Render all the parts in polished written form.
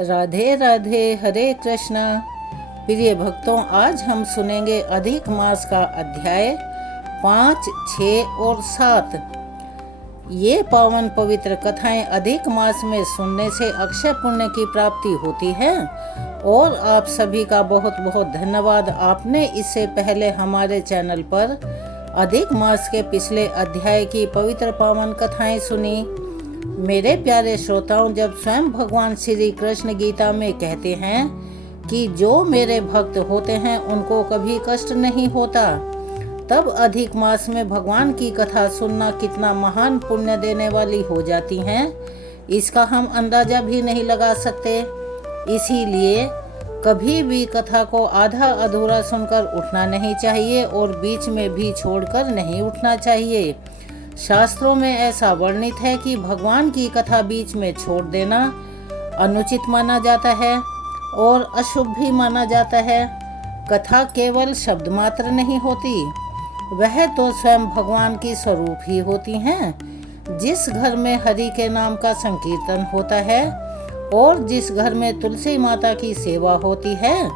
राधे राधे, हरे कृष्णा। प्रिय भक्तों, आज हम सुनेंगे अधिक मास का अध्याय 5, 6 और 7। ये पावन पवित्र कथाएं अधिक मास में सुनने से अक्षय पुण्य की प्राप्ति होती है और आप सभी का बहुत बहुत धन्यवाद। आपने इससे पहले हमारे चैनल पर अधिक मास के पिछले अध्याय की पवित्र पावन कथाएं सुनी। मेरे प्यारे श्रोताओं, जब स्वयं भगवान श्री कृष्ण गीता में कहते हैं कि जो मेरे भक्त होते हैं उनको कभी कष्ट नहीं होता, तब अधिक मास में भगवान की कथा सुनना कितना महान पुण्य देने वाली हो जाती हैं, इसका हम अंदाजा भी नहीं लगा सकते। इसीलिए कभी भी कथा को आधा अधूरा सुनकर उठना नहीं चाहिए और बीच में भी छोड़कर नहीं उठना चाहिए। शास्त्रों में ऐसा वर्णित है कि भगवान की कथा बीच में छोड़ देना अनुचित माना जाता है और अशुभ भी माना जाता है। कथा केवल शब्द मात्र नहीं होती, वह तो स्वयं भगवान की स्वरूप ही होती हैं। जिस घर में हरि के नाम का संकीर्तन होता है और जिस घर में तुलसी माता की सेवा होती है,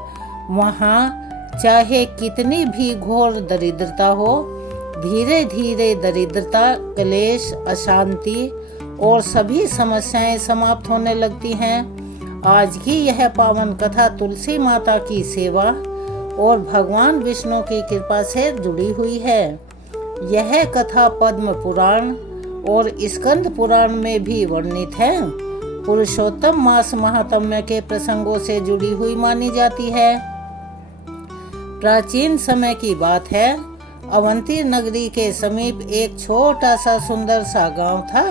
वहाँ चाहे कितनी भी घोर दरिद्रता हो, धीरे धीरे दरिद्रता, क्लेश, अशांति और सभी समस्याएं समाप्त होने लगती हैं। आज की यह पावन कथा तुलसी माता की सेवा और भगवान विष्णु की कृपा से जुड़ी हुई है। यह कथा पद्म पुराण और स्कंद पुराण में भी वर्णित है। पुरुषोत्तम मास महात्म्य के प्रसंगों से जुड़ी हुई मानी जाती है। प्राचीन समय की बात है, अवंती नगरी के समीप एक छोटा सा सुंदर सा गांव था।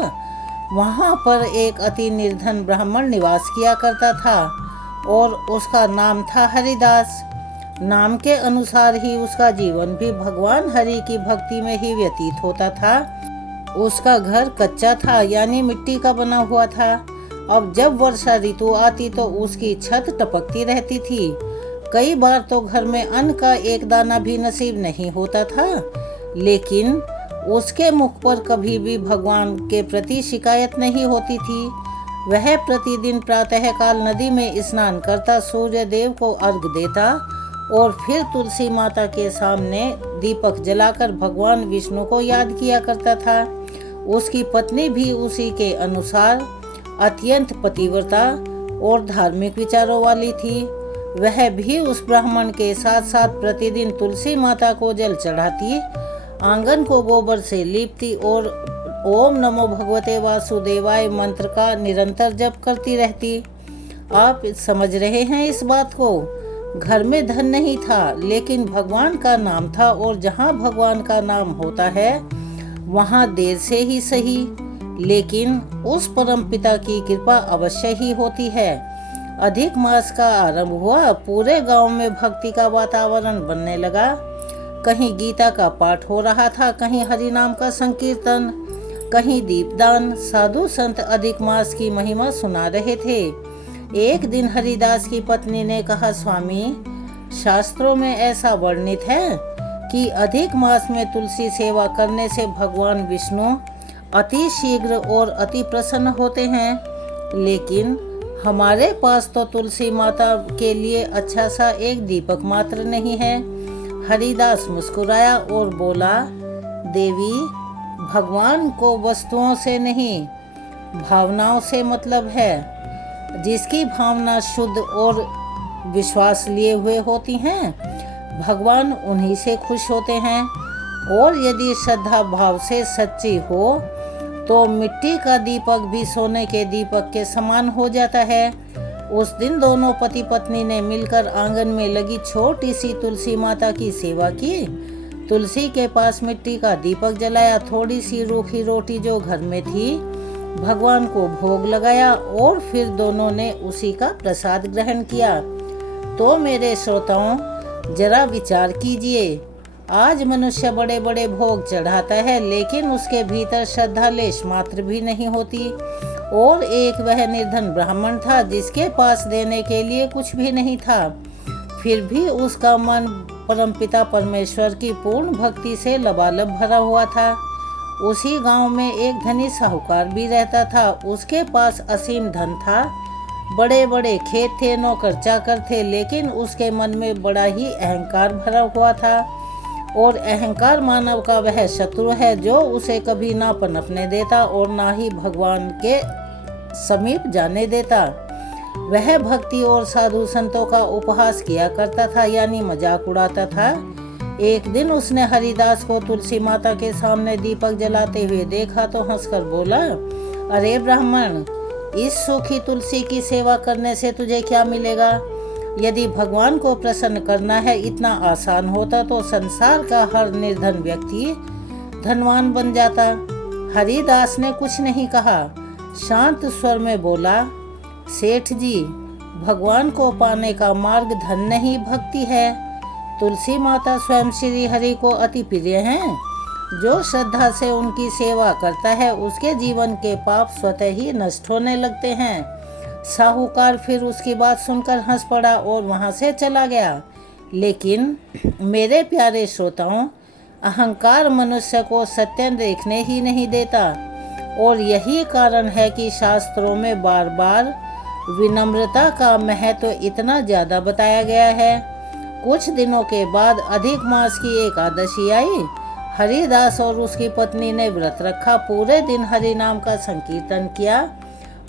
वहां पर एक अति निर्धन ब्राह्मण निवास किया करता था और उसका नाम था हरिदास। नाम के अनुसार ही उसका जीवन भी भगवान हरि की भक्ति में ही व्यतीत होता था। उसका घर कच्चा था, यानी मिट्टी का बना हुआ था। अब जब वर्षा ऋतु आती तो उसकी छत टपकती रहती थी। कई बार तो घर में अन्न का एक दाना भी नसीब नहीं होता था, लेकिन उसके मुख पर कभी भी भगवान के प्रति शिकायत नहीं होती थी। वह प्रतिदिन प्रातःकाल नदी में स्नान करता, सूर्य देव को अर्घ देता और फिर तुलसी माता के सामने दीपक जलाकर भगवान विष्णु को याद किया करता था। उसकी पत्नी भी उसी के अनुसार अत्यंत पतिव्रता और धार्मिक विचारों वाली थी। वह भी उस ब्राह्मण के साथ साथ प्रतिदिन तुलसी माता को जल चढ़ाती, आंगन को गोबर से लीपती और ओम नमो भगवते वासुदेवाय मंत्र का निरंतर जप करती रहती। आप समझ रहे हैं इस बात को। घर में धन नहीं था, लेकिन भगवान का नाम था और जहाँ भगवान का नाम होता है वहाँ देर से ही सही, लेकिन उस परम पिता की कृपा अवश्य ही होती है। अधिक मास का आरंभ हुआ, पूरे गांव में भक्ति का वातावरण बनने लगा। कहीं गीता का पाठ हो रहा था, कहीं हरि नाम का संकीर्तन, कहीं दीपदान। साधु संत अधिक मास की महिमा सुना रहे थे। एक दिन हरिदास की पत्नी ने कहा, स्वामी, शास्त्रों में ऐसा वर्णित है कि अधिक मास में तुलसी सेवा करने से भगवान विष्णु अति शीघ्र और अति प्रसन्न होते हैं, लेकिन हमारे पास तो तुलसी माता के लिए अच्छा सा एक दीपक मात्र नहीं है। हरिदास मुस्कुराया और बोला, देवी, भगवान को वस्तुओं से नहीं, भावनाओं से मतलब है। जिसकी भावना शुद्ध और विश्वास लिए हुए होती हैं, भगवान उन्हीं से खुश होते हैं। और यदि श्रद्धा भाव से सच्ची हो तो मिट्टी का दीपक भी सोने के दीपक के समान हो जाता है। उस दिन दोनों पति पत्नी ने मिलकर आंगन में लगी छोटी सी तुलसी माता की सेवा की। तुलसी के पास मिट्टी का दीपक जलाया, थोड़ी सी रूखी रोटी जो घर में थी भगवान को भोग लगाया और फिर दोनों ने उसी का प्रसाद ग्रहण किया। तो मेरे श्रोताओं, जरा विचार कीजिए, आज मनुष्य बड़े बड़े भोग चढ़ाता है, लेकिन उसके भीतर श्रद्धा लेश मात्र भी नहीं होती। और एक वह निर्धन ब्राह्मण था जिसके पास देने के लिए कुछ भी नहीं था, फिर भी उसका मन परमपिता परमेश्वर की पूर्ण भक्ति से लबालब भरा हुआ था। उसी गांव में एक धनी साहूकार भी रहता था। उसके पास असीम धन था, बड़े बड़े खेत थे, नौकर चाकर थे, लेकिन उसके मन में बड़ा ही अहंकार भरा हुआ था। और अहंकार मानव का वह शत्रु है जो उसे कभी ना पनपने देता और ना ही भगवान के समीप जाने देता। वह भक्ति और साधु संतों का उपहास किया करता था, यानी मजाक उड़ाता था। एक दिन उसने हरिदास को तुलसी माता के सामने दीपक जलाते हुए देखा तो हंसकर बोला, अरे ब्राह्मण, इस सूखी तुलसी की सेवा करने से तुझे क्या मिलेगा? यदि भगवान को प्रसन्न करना है इतना आसान होता तो संसार का हर निर्धन व्यक्ति धनवान बन जाता। हरिदास ने कुछ नहीं कहा, शांत स्वर में बोला, सेठ जी, भगवान को पाने का मार्ग धन नहीं भक्ति है। तुलसी माता स्वयं श्री हरि को अति प्रिय हैं। जो श्रद्धा से उनकी सेवा करता है उसके जीवन के पाप स्वतः ही नष्ट होने लगते हैं। साहूकार फिर उसकी बात सुनकर हंस पड़ा और वहां से चला गया। लेकिन मेरे प्यारे श्रोताओं, अहंकार मनुष्य को सत्य देखने ही नहीं देता और यही कारण है कि शास्त्रों में बार बार विनम्रता का महत्व इतना ज़्यादा बताया गया है। कुछ दिनों के बाद अधिक मास की एकादशी आई। हरिदास और उसकी पत्नी ने व्रत रखा, पूरे दिन हरि नाम का संकीर्तन किया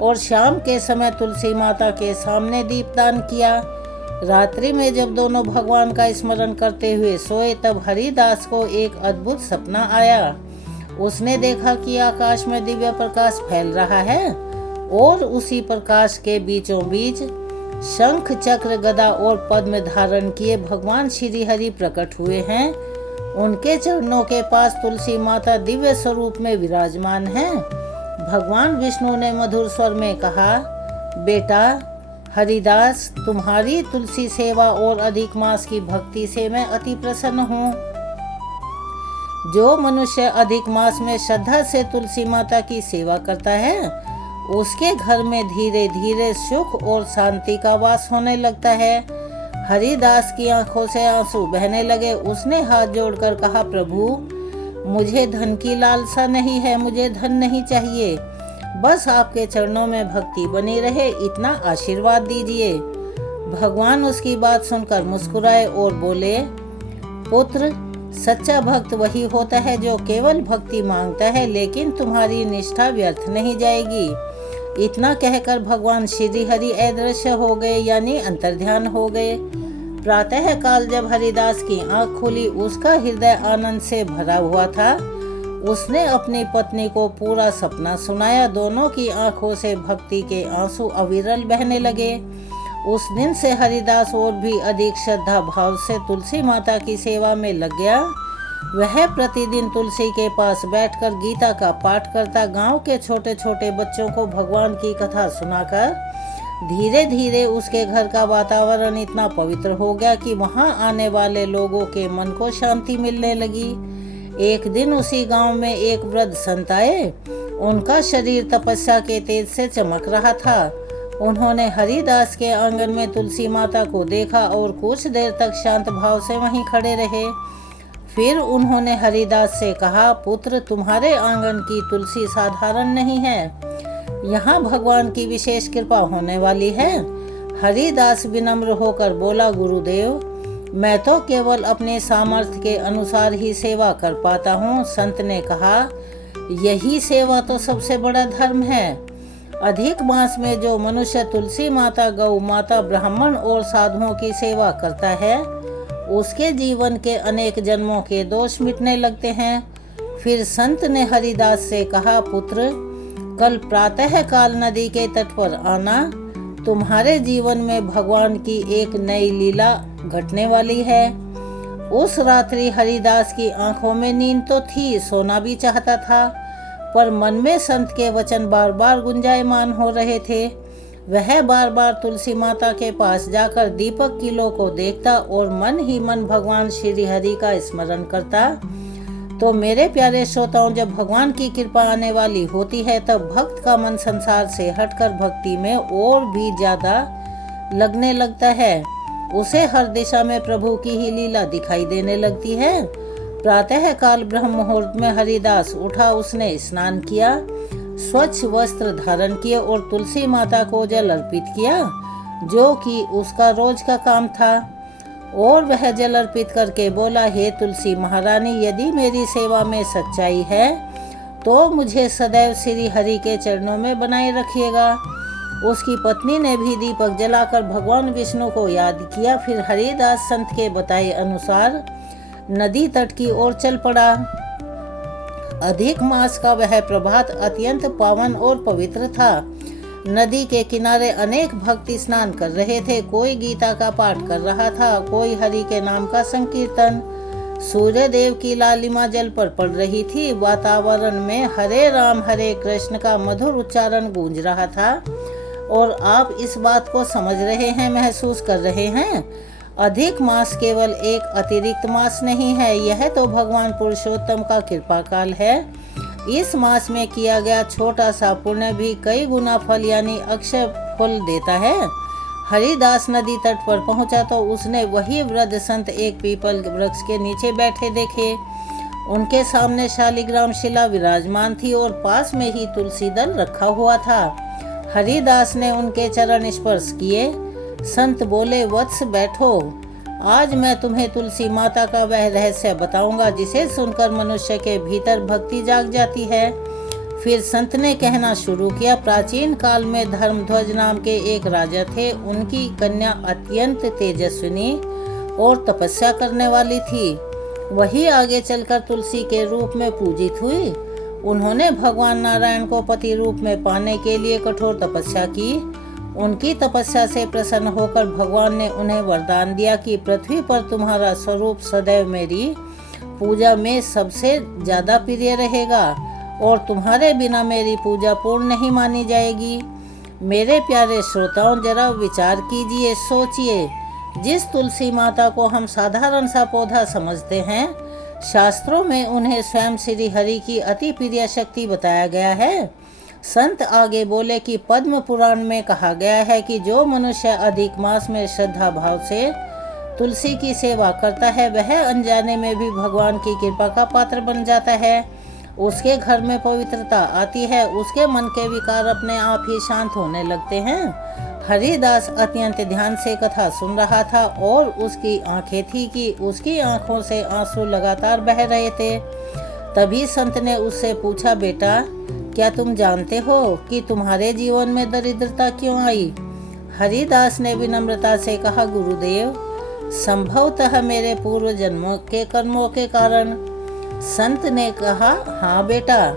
और शाम के समय तुलसी माता के सामने दीपदान किया। रात्रि में जब दोनों भगवान का स्मरण करते हुए सोए तब हरिदास को एक अद्भुत सपना आया। उसने देखा कि आकाश में दिव्य प्रकाश फैल रहा है और उसी प्रकाश के बीचों बीच शंख, चक्र, गदा और पद्म धारण किए भगवान श्री हरि प्रकट हुए हैं। उनके चरणों के पास तुलसी माता दिव्य स्वरूप में विराजमान हैं। भगवान विष्णु ने मधुर स्वर में कहा, बेटा हरिदास, तुम्हारी तुलसी सेवा और अधिक मास की भक्ति से मैं अति प्रसन्न हूँ। जो मनुष्य अधिक मास में श्रद्धा से तुलसी माता की सेवा करता है उसके घर में धीरे धीरे सुख और शांति का वास होने लगता है। हरिदास की आंखों से आंसू बहने लगे। उसने हाथ जोड़कर कहा, प्रभु, मुझे धन की लालसा नहीं है, मुझे धन नहीं चाहिए, बस आपके चरणों में भक्ति बनी रहे, इतना आशीर्वाद दीजिए। भगवान उसकी बात सुनकर मुस्कुराए और बोले, पुत्र, सच्चा भक्त वही होता है जो केवल भक्ति मांगता है, लेकिन तुम्हारी निष्ठा व्यर्थ नहीं जाएगी। इतना कहकर भगवान श्री हरि अदृश्य हो गए, यानी अंतर्ध्यान हो गए। प्रातः काल जब हरिदास की आंख खुली उसका हृदय आनंद से भरा हुआ था। उसने अपनी पत्नी को पूरा सपना सुनाया। दोनों की आंखों से भक्ति के आंसू अविरल बहने लगे। उस दिन से हरिदास और भी अधिक श्रद्धा भाव से तुलसी माता की सेवा में लग गया। वह प्रतिदिन तुलसी के पास बैठकर गीता का पाठ करता, गांव के छोटे छोटे बच्चों को भगवान की कथा सुनाकर धीरे धीरे उसके घर का वातावरण इतना पवित्र हो गया कि वहां आने वाले लोगों के मन को शांति मिलने लगी। एक दिन उसी गांव में एक वृद्ध संत आए। उनका शरीर तपस्या के तेज से चमक रहा था। उन्होंने हरिदास के आंगन में तुलसी माता को देखा और कुछ देर तक शांत भाव से वहीं खड़े रहे। फिर उन्होंने हरिदास से कहा, पुत्र, तुम्हारे आंगन की तुलसी साधारण नहीं है, यहाँ भगवान की विशेष कृपा होने वाली है। हरिदास विनम्र होकर बोला, गुरुदेव, मैं तो केवल अपने सामर्थ्य के अनुसार ही सेवा कर पाता हूँ। संत ने कहा, यही सेवा तो सबसे बड़ा धर्म है। अधिक मास में जो मनुष्य तुलसी माता, गौ माता, ब्राह्मण और साधुओं की सेवा करता है उसके जीवन के अनेक जन्मों के दोष मिटने लगते हैं। फिर संत ने हरिदास से कहा, पुत्र, कल प्रातः काल नदी के तट पर आना। तुम्हारे जीवन में भगवान की एक नई लीला घटने वाली है। उस रात्रि हरिदास की आंखों में नींद तो थी, सोना भी चाहता था, पर मन में संत के वचन बार बार गुंजायमान हो रहे थे। वह बार बार तुलसी माता के पास जाकर दीपक की लो को देखता और मन ही मन भगवान श्री हरि का स्मरण करता। तो मेरे प्यारे श्रोताओं, जब भगवान की कृपा आने वाली होती है तब भक्त का मन संसार से हटकर भक्ति में और भी ज्यादा लगने लगता है। उसे हर दिशा में प्रभु की ही लीला दिखाई देने लगती है। प्रातः काल ब्रह्म मुहूर्त में हरिदास उठा। उसने स्नान किया, स्वच्छ वस्त्र धारण किए और तुलसी माता को जल अर्पित किया, जो कि उसका रोज का काम था। और वह जल अर्पित करके बोला, हे तुलसी महारानी, यदि मेरी सेवा में सच्चाई है तो मुझे सदैव श्री हरि के चरणों में बनाए रखिएगा। उसकी पत्नी ने भी दीपक जलाकर भगवान विष्णु को याद किया। फिर हरिदास संत के बताए अनुसार नदी तट की ओर चल पड़ा। अधिक मास का वह प्रभात अत्यंत पावन और पवित्र था। नदी के किनारे अनेक भक्त स्नान कर रहे थे। कोई गीता का पाठ कर रहा था, कोई हरि के नाम का संकीर्तन। सूर्य देव की लालिमा जल पर पड़ रही थी। वातावरण में हरे राम हरे कृष्ण का मधुर उच्चारण गूंज रहा था। और आप इस बात को समझ रहे हैं, महसूस कर रहे हैं, अधिक मास केवल एक अतिरिक्त मास नहीं है, यह तो भगवान पुरुषोत्तम का कृपा काल है। इस मास में किया गया छोटा सा पुण्य भी कई गुना फल यानी अक्षय फल देता है। हरिदास नदी तट पर पहुंचा तो उसने वही वृद्ध संत एक पीपल वृक्ष के नीचे बैठे देखे। उनके सामने शालिग्राम शिला विराजमान थी और पास में ही तुलसी दल रखा हुआ था। हरिदास ने उनके चरण स्पर्श किए। संत बोले, वत्स बैठो, आज मैं तुम्हें तुलसी माता का वह रहस्य बताऊंगा जिसे सुनकर मनुष्य के भीतर भक्ति जाग जाती है। फिर संत ने कहना शुरू किया, प्राचीन काल में धर्मध्वज नाम के एक राजा थे। उनकी कन्या अत्यंत तेजस्विनी और तपस्या करने वाली थी। वही आगे चलकर तुलसी के रूप में पूजित हुई। उन्होंने भगवान नारायण को पति रूप में पाने के लिए कठोर तपस्या की। उनकी तपस्या से प्रसन्न होकर भगवान ने उन्हें वरदान दिया कि पृथ्वी पर तुम्हारा स्वरूप सदैव मेरी पूजा में सबसे ज्यादा प्रिय रहेगा और तुम्हारे बिना मेरी पूजा पूर्ण नहीं मानी जाएगी। मेरे प्यारे श्रोताओं, जरा विचार कीजिए, सोचिए, जिस तुलसी माता को हम साधारण सा पौधा समझते हैं, शास्त्रों में उन्हें स्वयं श्री हरि की अति प्रिय शक्ति बताया गया है। संत आगे बोले कि पद्म पुराण में कहा गया है कि जो मनुष्य अधिक मास में श्रद्धा भाव से तुलसी की सेवा करता है, वह अनजाने में भी भगवान की कृपा का पात्र बन जाता है। उसके घर में पवित्रता आती है, उसके मन के विकार अपने आप ही शांत होने लगते हैं। हरिदास अत्यंत ध्यान से कथा सुन रहा था और उसकी आंखें थी कि उसकी आंखों से आंसू लगातार बह रहे थे। तभी संत ने उससे पूछा, बेटा, क्या तुम जानते हो कि तुम्हारे जीवन में दरिद्रता क्यों आई? हरिदास ने विनम्रता से कहा, गुरुदेव, संभवतः मेरे पूर्व जन्मों के कर्मों के कारण। संत ने कहा, हाँ बेटा,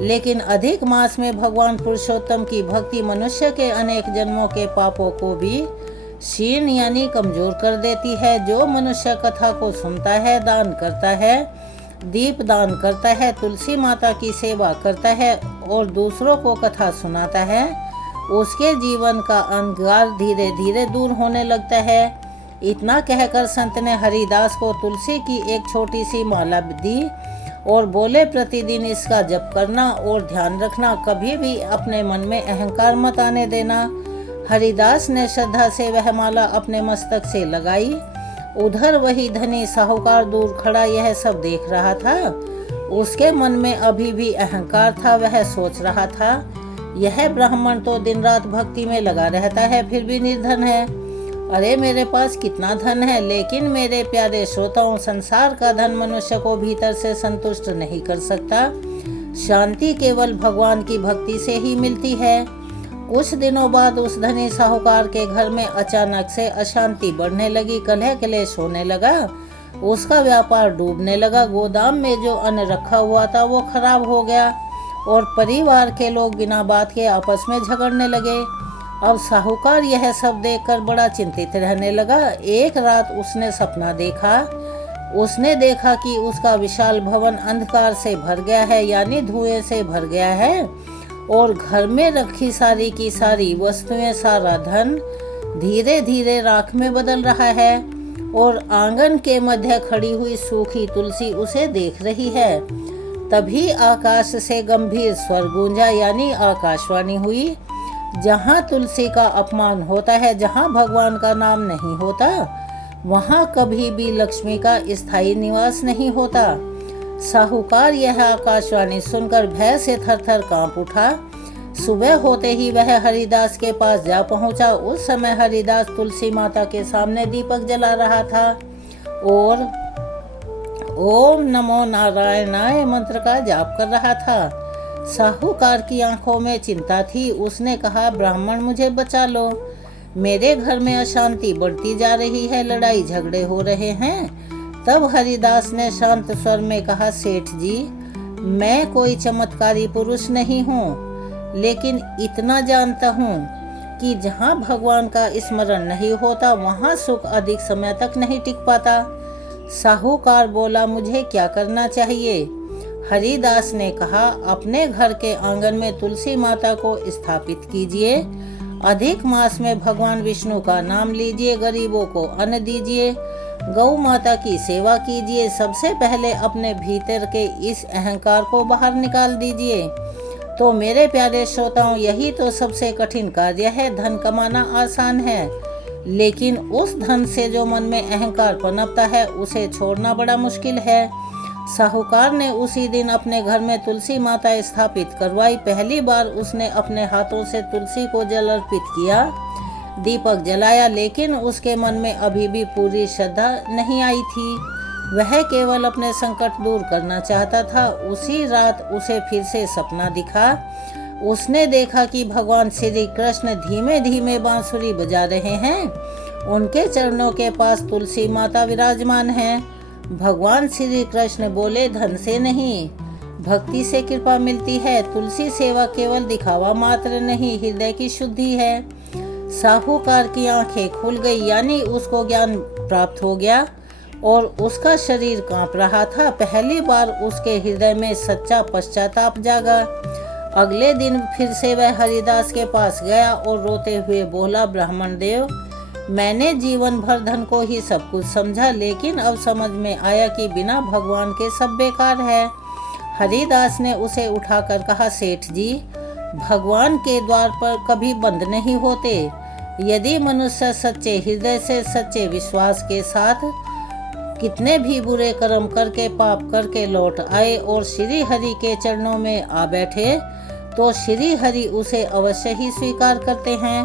लेकिन अधिक मास में भगवान पुरुषोत्तम की भक्ति मनुष्य के अनेक जन्मों के पापों को भी क्षीण यानी कमजोर कर देती है। जो मनुष्य कथा को सुनता है, दान करता है, दीप दान करता है, तुलसी माता की सेवा करता है और दूसरों को कथा सुनाता है, उसके जीवन का अंधकार धीरे धीरे दूर होने लगता है। इतना कहकर संत ने हरिदास को तुलसी की एक छोटी सी माला दी और बोले, प्रतिदिन इसका जप करना और ध्यान रखना, कभी भी अपने मन में अहंकार मत आने देना। हरिदास ने श्रद्धा से वह माला अपने मस्तक से लगाई। उधर वही धनी साहूकार दूर खड़ा यह सब देख रहा था। उसके मन में अभी भी अहंकार था। वह सोच रहा था, यह ब्राह्मण तो दिन रात भक्ति में लगा रहता है, फिर भी निर्धन है। अरे मेरे पास कितना धन है, लेकिन मेरे प्यारे श्रोताओं, संसार का धन मनुष्य को भीतर से संतुष्ट नहीं कर सकता। शांति केवल भगवान की भक्ति से ही मिलती है। कुछ दिनों बाद उस धनी साहूकार के घर में अचानक से अशांति बढ़ने लगी। कलह क्लेश होने लगा। उसका व्यापार डूबने लगा। गोदाम में जो अन्न रखा हुआ था वो खराब हो गया और परिवार के लोग बिना बात के आपस में झगड़ने लगे। अब साहूकार यह सब देखकर बड़ा चिंतित रहने लगा। एक रात उसने सपना देखा। उसने देखा कि उसका विशाल भवन अंधकार से भर गया है, यानी धुएं से भर गया है, और घर में रखी सारी की सारी वस्तुएं, सारा धन धीरे धीरे राख में बदल रहा है और आंगन के मध्य खड़ी हुई सूखी तुलसी उसे देख रही है। तभी आकाश से गंभीर स्वर गूंजा, यानी आकाशवाणी हुई, जहाँ तुलसी का अपमान होता है, जहाँ भगवान का नाम नहीं होता, वहाँ कभी भी लक्ष्मी का स्थायी निवास नहीं होता। साहूकार यह आकाशवाणी सुनकर भय से थर-थर कांप उठा। सुबह होते ही वह हरिदास के पास जा पहुंचा। उस समय हरिदास तुलसी माता के सामने दीपक जला रहा था और ओम नमो नारायणाय मंत्र का जाप कर रहा था। साहूकार की आंखों में चिंता थी। उसने कहा, ब्राह्मण मुझे बचा लो, मेरे घर में अशांति बढ़ती जा रही है, लड़ाई झगड़े हो रहे हैं। तब हरिदास ने शांत स्वर में कहा, सेठ जी, मैं कोई चमत्कारी पुरुष नहीं हूँ, लेकिन इतना जानता हूँ कि जहाँ भगवान का स्मरण नहीं होता वहाँ सुख अधिक समय तक नहीं टिक पाता। साहूकार बोला, मुझे क्या करना चाहिए? हरिदास ने कहा, अपने घर के आंगन में तुलसी माता को स्थापित कीजिए, अधिक मास में भगवान विष्णु का नाम लीजिए, गरीबों को अन्न दीजिए, गौ माता की सेवा कीजिए। सबसे पहले अपने भीतर के इस अहंकार को बाहर निकाल दीजिए। तो मेरे प्यारे श्रोताओं, यही तो सबसे कठिन कार्य है। धन कमाना आसान है, लेकिन उस धन से जो मन में अहंकार पनपता है उसे छोड़ना बड़ा मुश्किल है। साहूकार ने उसी दिन अपने घर में तुलसी माता स्थापित करवाई। पहली बार उसने अपने हाथों से तुलसी को जल अर्पित किया, दीपक जलाया, लेकिन उसके मन में अभी भी पूरी श्रद्धा नहीं आई थी। वह केवल अपने संकट दूर करना चाहता था। उसी रात उसे फिर से सपना दिखा। उसने देखा कि भगवान श्री कृष्ण धीमे धीमे बांसुरी बजा रहे हैं। उनके चरणों के पास तुलसी माता विराजमान हैं। भगवान श्री कृष्ण बोले, धन से नहीं, भक्ति से कृपा मिलती है। तुलसी सेवा केवल दिखावा मात्र नहीं, हृदय की शुद्धि है। साहूकार की आंखें खुल गई, यानी उसको ज्ञान प्राप्त हो गया और उसका शरीर कांप रहा था। पहली बार उसके हृदय में सच्चा पश्चाताप जागा। अगले दिन फिर से वह हरिदास के पास गया और रोते हुए बोला, ब्राह्मण देव, मैंने जीवन भर धन को ही सब कुछ समझा, लेकिन अब समझ में आया कि बिना भगवान के सब बेकार है। हरिदास ने उसे उठाकर कहा, सेठ जी, भगवान के द्वार पर कभी बंद नहीं होते। यदि मनुष्य सच्चे हृदय से, सच्चे विश्वास के साथ कितने भी बुरे कर्म करके, पाप करके लौट आए और श्री हरि के चरणों में आ बैठे, तो श्री हरि उसे अवश्य ही स्वीकार करते हैं।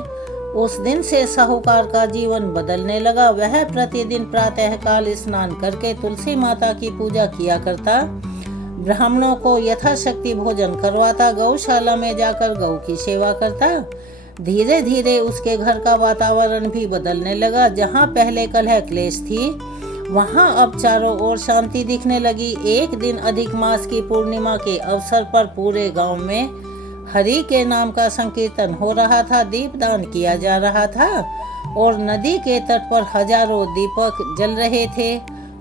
उस दिन से साहूकार का जीवन बदलने लगा। वह प्रतिदिन प्रातःकाल स्नान करके तुलसी माता की पूजा किया करता, ब्राह्मणों को यथाशक्ति भोजन करवाता, गौशाला में जाकर गौ की सेवा करता। धीरे धीरे उसके घर का वातावरण भी बदलने लगा। जहाँ पहले कलह क्लेश थी, वहाँ अब चारों ओर शांति दिखने लगी। एक दिन अधिक मास की पूर्णिमा के अवसर पर पूरे गांव में हरि के नाम का संकीर्तन हो रहा था, दीपदान किया जा रहा था और नदी के तट पर हजारों दीपक जल रहे थे।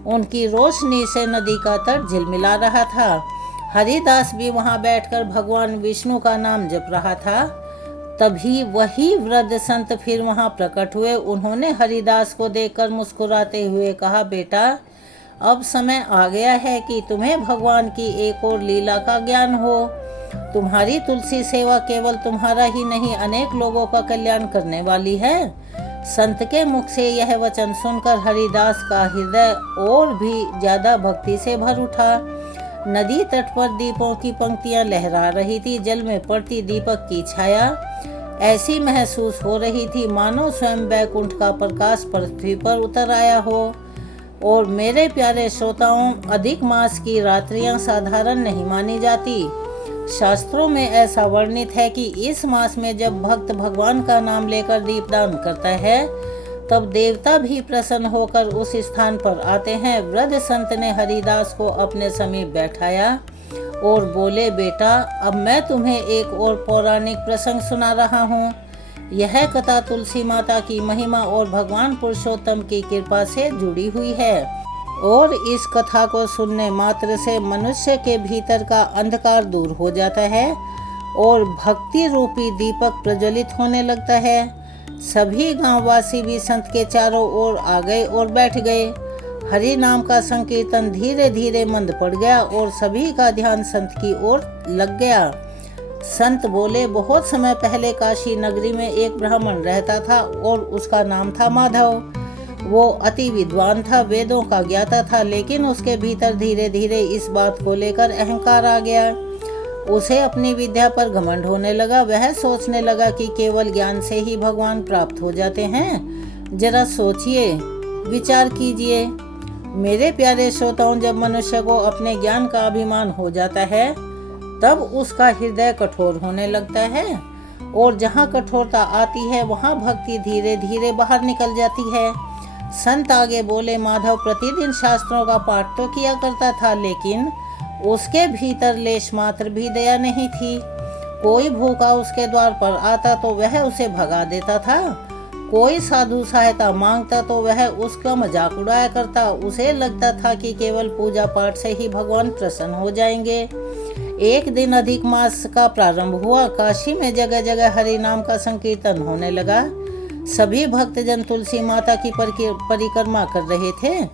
उनकी रोशनी से नदी का तट झिलमिला रहा था। हरिदास भी वहां बैठकर भगवान विष्णु का नाम जप रहा था। तभी वही वृद्ध संत फिर वहां प्रकट हुए। उन्होंने हरिदास को देखकर मुस्कुराते हुए कहा, बेटा, अब समय आ गया है कि तुम्हें भगवान की एक और लीला का ज्ञान हो। तुम्हारी तुलसी सेवा केवल तुम्हारा ही नहीं, अनेक लोगों का कल्याण करने वाली है। संत के मुख से यह वचन सुनकर हरिदास का हृदय और भी ज्यादा भक्ति से भर उठा। नदी तट पर दीपों की पंक्तियां लहरा रही थी। जल में पड़ती दीपक की छाया ऐसी महसूस हो रही थी मानो स्वयं वैकुंठ का प्रकाश पृथ्वी पर उतर आया हो। और मेरे प्यारे श्रोताओं, अधिक मास की रात्रियां साधारण नहीं मानी जाती। शास्त्रों में ऐसा वर्णित है कि इस मास में जब भक्त भगवान का नाम लेकर दीपदान करता है, तब देवता भी प्रसन्न होकर उस स्थान पर आते हैं। वृद्ध संत ने हरिदास को अपने समीप बैठाया और बोले, बेटा, अब मैं तुम्हें एक और पौराणिक प्रसंग सुना रहा हूँ। यह कथा तुलसी माता की महिमा और भगवान पुरुषोत्तम की कृपा से जुड़ी हुई है और इस कथा को सुनने मात्र से मनुष्य के भीतर का अंधकार दूर हो जाता है और भक्ति रूपी दीपक प्रज्वलित होने लगता है। सभी गांववासी भी संत के चारों ओर आ गए और बैठ गए। हरि नाम का संकीर्तन धीरे धीरे मंद पड़ गया और सभी का ध्यान संत की ओर लग गया। संत बोले, बहुत समय पहले काशी नगरी में एक ब्राह्मण रहता था और उसका नाम था माधव। वो अति विद्वान था, वेदों का ज्ञाता था, लेकिन उसके भीतर धीरे धीरे इस बात को लेकर अहंकार आ गया। उसे अपनी विद्या पर घमंड होने लगा। वह सोचने लगा कि केवल ज्ञान से ही भगवान प्राप्त हो जाते हैं। जरा सोचिए, विचार कीजिए मेरे प्यारे श्रोताओं, जब मनुष्य को अपने ज्ञान का अभिमान हो जाता है तब उसका हृदय कठोर होने लगता है, और जहाँ कठोरता आती है वहाँ भक्ति धीरे धीरे बाहर निकल जाती है। संत आगे बोले, माधव प्रतिदिन शास्त्रों का पाठ तो किया करता था, लेकिन उसके भीतर लेश मात्र भी दया नहीं थी। कोई भूखा उसके द्वार पर आता तो वह उसे भगा देता था, कोई साधु सहायता मांगता तो वह उसका मजाक उड़ाया करता। उसे लगता था कि केवल पूजा पाठ से ही भगवान प्रसन्न हो जाएंगे। एक दिन अधिक मास का प्रारंभ हुआ। काशी में जगह जगह हरि नाम का संकीर्तन होने लगा। सभी भक्तजन तुलसी माता की परिक्रमा कर रहे थे,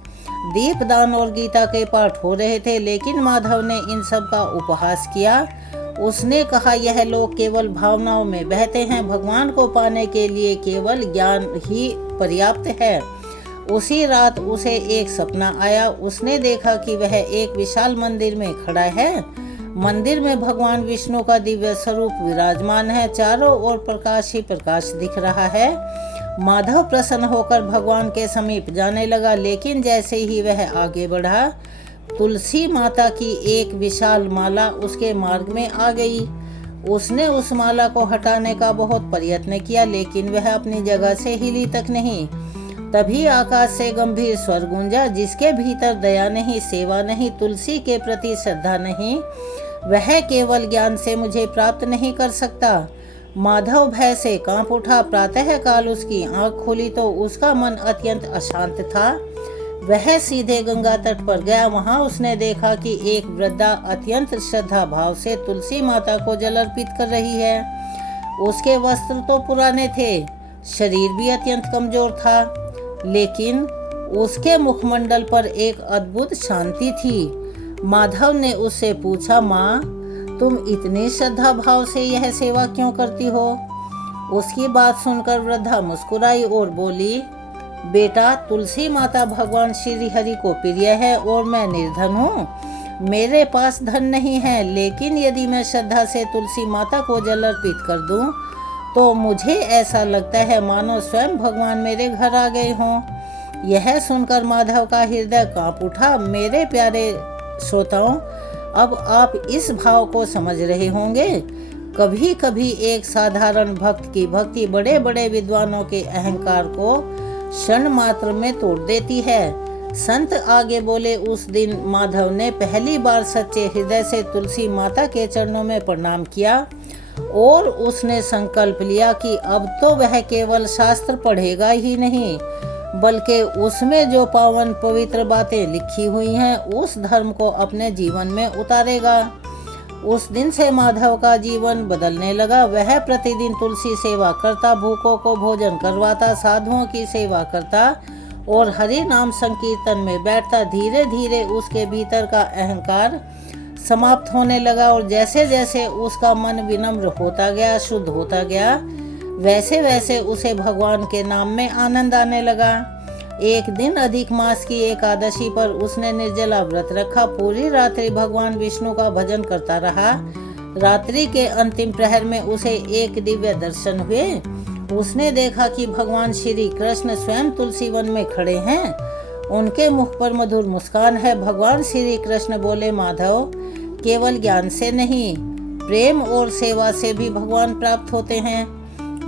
दीपदान और गीता के पाठ हो रहे थे, लेकिन माधव ने इन सब का उपहास किया। उसने कहा, यह लोग केवल भावनाओं में बहते हैं, भगवान को पाने के लिए केवल ज्ञान ही पर्याप्त है। उसी रात उसे एक सपना आया। उसने देखा कि वह एक विशाल मंदिर में खड़ा है। मंदिर में भगवान विष्णु का दिव्य स्वरूप विराजमान है। चारों ओर प्रकाश ही प्रकाश दिख रहा है। माधव प्रसन्न होकर भगवान के समीप जाने लगा, लेकिन जैसे ही वह आगे बढ़ा, तुलसी माता की एक विशाल माला उसके मार्ग में आ गई। उसने उस माला को हटाने का बहुत प्रयत्न किया, लेकिन वह अपनी जगह से हिली तक नहीं। तभी आकाश से गंभीर स्वर गूंजा, जिसके भीतर दया नहीं, सेवा नहीं, तुलसी के प्रति श्रद्धा नहीं, वह केवल ज्ञान से मुझे प्राप्त नहीं कर सकता। माधव भय से कांप उठा। प्रातः काल उसकी आंख खुली तो उसका मन अत्यंत अशांत था। वह सीधे गंगा तट पर गया। वहां उसने देखा कि एक वृद्धा अत्यंत श्रद्धा भाव से तुलसी माता को जल अर्पित कर रही है। उसके वस्त्र तो पुराने थे, शरीर भी अत्यंत कमजोर था, लेकिन उसके मुखमंडल पर एक अद्भुत शांति थी। माधव ने उससे पूछा, माँ, तुम इतनी श्रद्धा भाव से यह सेवा क्यों करती हो? उसकी बात सुनकर वृद्धा मुस्कुराई और बोली, बेटा, तुलसी माता भगवान श्री हरि को प्रिय है और मैं निर्धन हूँ। मेरे पास धन नहीं है, लेकिन यदि मैं श्रद्धा से तुलसी माता को जल अर्पित कर दूँ तो मुझे ऐसा लगता है मानो स्वयं भगवान मेरे घर आ गए हों। यह सुनकर माधव का हृदय कांप उठा। मेरे प्यारे श्रोताओं, अब आप इस भाव को समझ रहे होंगे। कभी कभी एक साधारण भक्त की भक्ति बड़े बड़े विद्वानों के अहंकार को क्षण मात्र में तोड़ देती है। संत आगे बोले, उस दिन माधव ने पहली बार सच्चे हृदय से तुलसी माता के चरणों में प्रणाम किया और उसने संकल्प लिया कि अब तो वह केवल शास्त्र पढ़ेगा ही नहीं, बल्कि उसमें जो पावन पवित्र बातें लिखी हुई हैं उस धर्म को अपने जीवन में उतारेगा। उस दिन से माधव का जीवन बदलने लगा। वह प्रतिदिन तुलसी सेवा करता, भूखों को भोजन करवाता, साधुओं की सेवा करता और हरि नाम संकीर्तन में बैठता। धीरे धीरे उसके भीतर का अहंकार समाप्त होने लगा और जैसे जैसे उसका मन विनम्र होता गया, शुद्ध होता गया, वैसे वैसे उसे भगवान के नाम में आनंद आने लगा। एक दिन अधिक मास की एकादशी पर उसने निर्जला व्रत रखा। पूरी रात्रि भगवान विष्णु का भजन करता रहा। रात्रि के अंतिम प्रहर में उसे एक दिव्य दर्शन हुए। उसने देखा कि भगवान श्री कृष्ण स्वयं तुलसी वन में खड़े हैं। उनके मुख पर मधुर मुस्कान है। भगवान श्री कृष्ण बोले, माधव, केवल ज्ञान से नहीं, प्रेम और सेवा से भी भगवान प्राप्त होते हैं।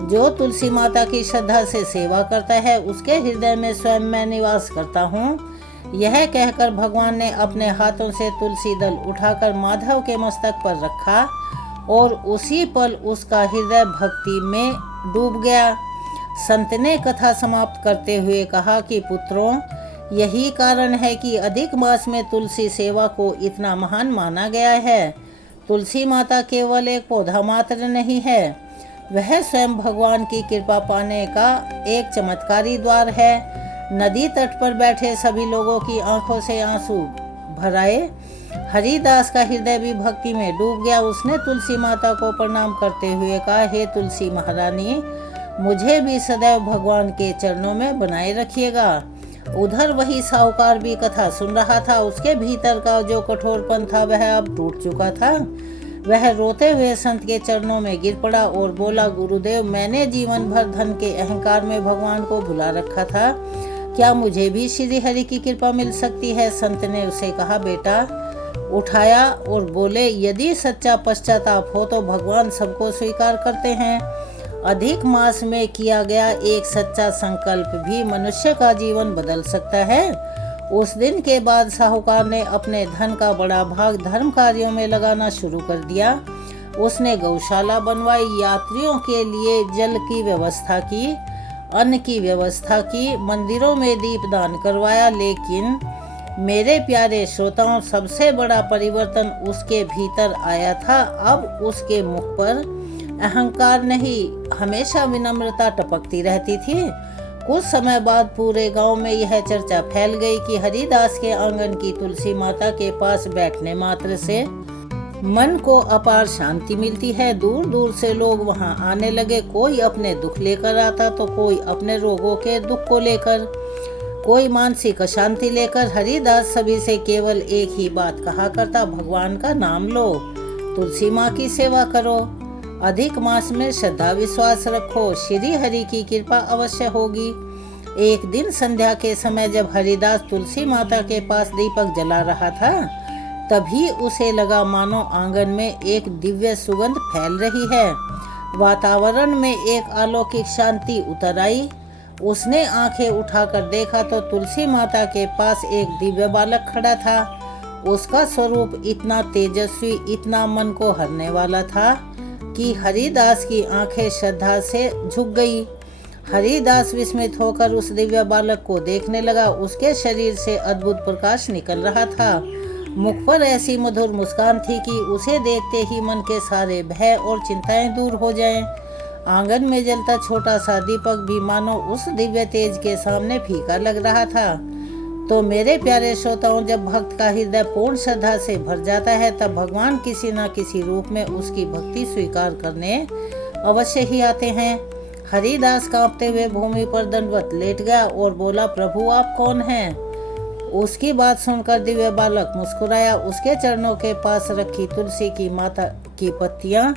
जो तुलसी माता की श्रद्धा से सेवा करता है उसके हृदय में स्वयं मैं निवास करता हूँ। यह कहकर भगवान ने अपने हाथों से तुलसी दल उठाकर माधव के मस्तक पर रखा और उसी पल उसका हृदय भक्ति में डूब गया। संत ने कथा समाप्त करते हुए कहा कि पुत्रों, यही कारण है कि अधिक मास में तुलसी सेवा को इतना महान माना गया है। तुलसी माता केवल एक पौधा मात्र नहीं है, वह स्वयं भगवान की कृपा पाने का एक चमत्कारी द्वार है। नदी तट पर बैठे सभी लोगों की आंखों से आंसू भर आए। हरिदास का हृदय भी भक्ति में डूब गया। उसने तुलसी माता को प्रणाम करते हुए कहा, हे तुलसी महारानी, मुझे भी सदैव भगवान के चरणों में बनाए रखिएगा। उधर वही साहूकार भी कथा सुन रहा था। उसके भीतर का जो कठोरपन था वह अब टूट चुका था। वह रोते हुए संत के चरणों में गिर पड़ा और बोला, गुरुदेव, मैंने जीवन भर धन के अहंकार में भगवान को भुला रखा था। क्या मुझे भी श्री हरि की कृपा मिल सकती है? संत ने उसे कहा, बेटा, उठाया और बोले, यदि सच्चा पश्चाताप हो तो भगवान सबको स्वीकार करते हैं। अधिक मास में किया गया एक सच्चा संकल्प भी मनुष्य का जीवन बदल सकता है। उस दिन के बाद साहूकार ने अपने धन का बड़ा भाग धर्म कार्यों में लगाना शुरू कर दिया। उसने गौशाला बनवाई, यात्रियों के लिए जल की व्यवस्था की, अन्न की व्यवस्था की, मंदिरों में दीपदान करवाया। लेकिन मेरे प्यारे श्रोताओं, सबसे बड़ा परिवर्तन उसके भीतर आया था। अब उसके मुख पर अहंकार नहीं, हमेशा विनम्रता टपकती रहती थी। कुछ समय बाद पूरे गांव में यह चर्चा फैल गई कि हरिदास के आंगन की तुलसी माता के पास बैठने मात्र से मन को अपार शांति मिलती है। दूर दूर से लोग वहां आने लगे। कोई अपने दुख लेकर आता तो कोई अपने रोगों के दुख को लेकर, कोई मानसिक अशांति लेकर। हरिदास सभी से केवल एक ही बात कहा करता, भगवान का नाम लो, तुलसी माँ की सेवा करो, अधिक मास में श्रद्धा विश्वास रखो, श्री हरि की कृपा अवश्य होगी। एक दिन संध्या के समय जब हरिदास तुलसी माता के पास दीपक जला रहा था, तभी उसे लगा मानो आंगन में एक दिव्य सुगंध फैल रही है। वातावरण में एक अलौकिक शांति उतर आई। उसने आंखें उठाकर देखा तो तुलसी माता के पास एक दिव्य बालक खड़ा था। उसका स्वरूप इतना तेजस्वी, इतना मन को हरने वाला था कि हरिदास की आंखें श्रद्धा से झुक गई। हरिदास विस्मित होकर उस दिव्य बालक को देखने लगा। उसके शरीर से अद्भुत प्रकाश निकल रहा था। मुख पर ऐसी मधुर मुस्कान थी कि उसे देखते ही मन के सारे भय और चिंताएं दूर हो जाएं। आंगन में जलता छोटा सा दीपक भी मानो उस दिव्य तेज के सामने फीका लग रहा था। तो मेरे प्यारे श्रोताओं, जब भक्त का हृदय पूर्ण श्रद्धा से भर जाता है तब भगवान किसी न किसी रूप में उसकी भक्ति स्वीकार करने अवश्य ही आते हैं। हरिदास कांपते हुए भूमि पर दंडवत लेट गया और बोला, प्रभु आप कौन हैं? उसकी बात सुनकर दिव्य बालक मुस्कुराया। उसके चरणों के पास रखी तुलसी की माता की पत्तियां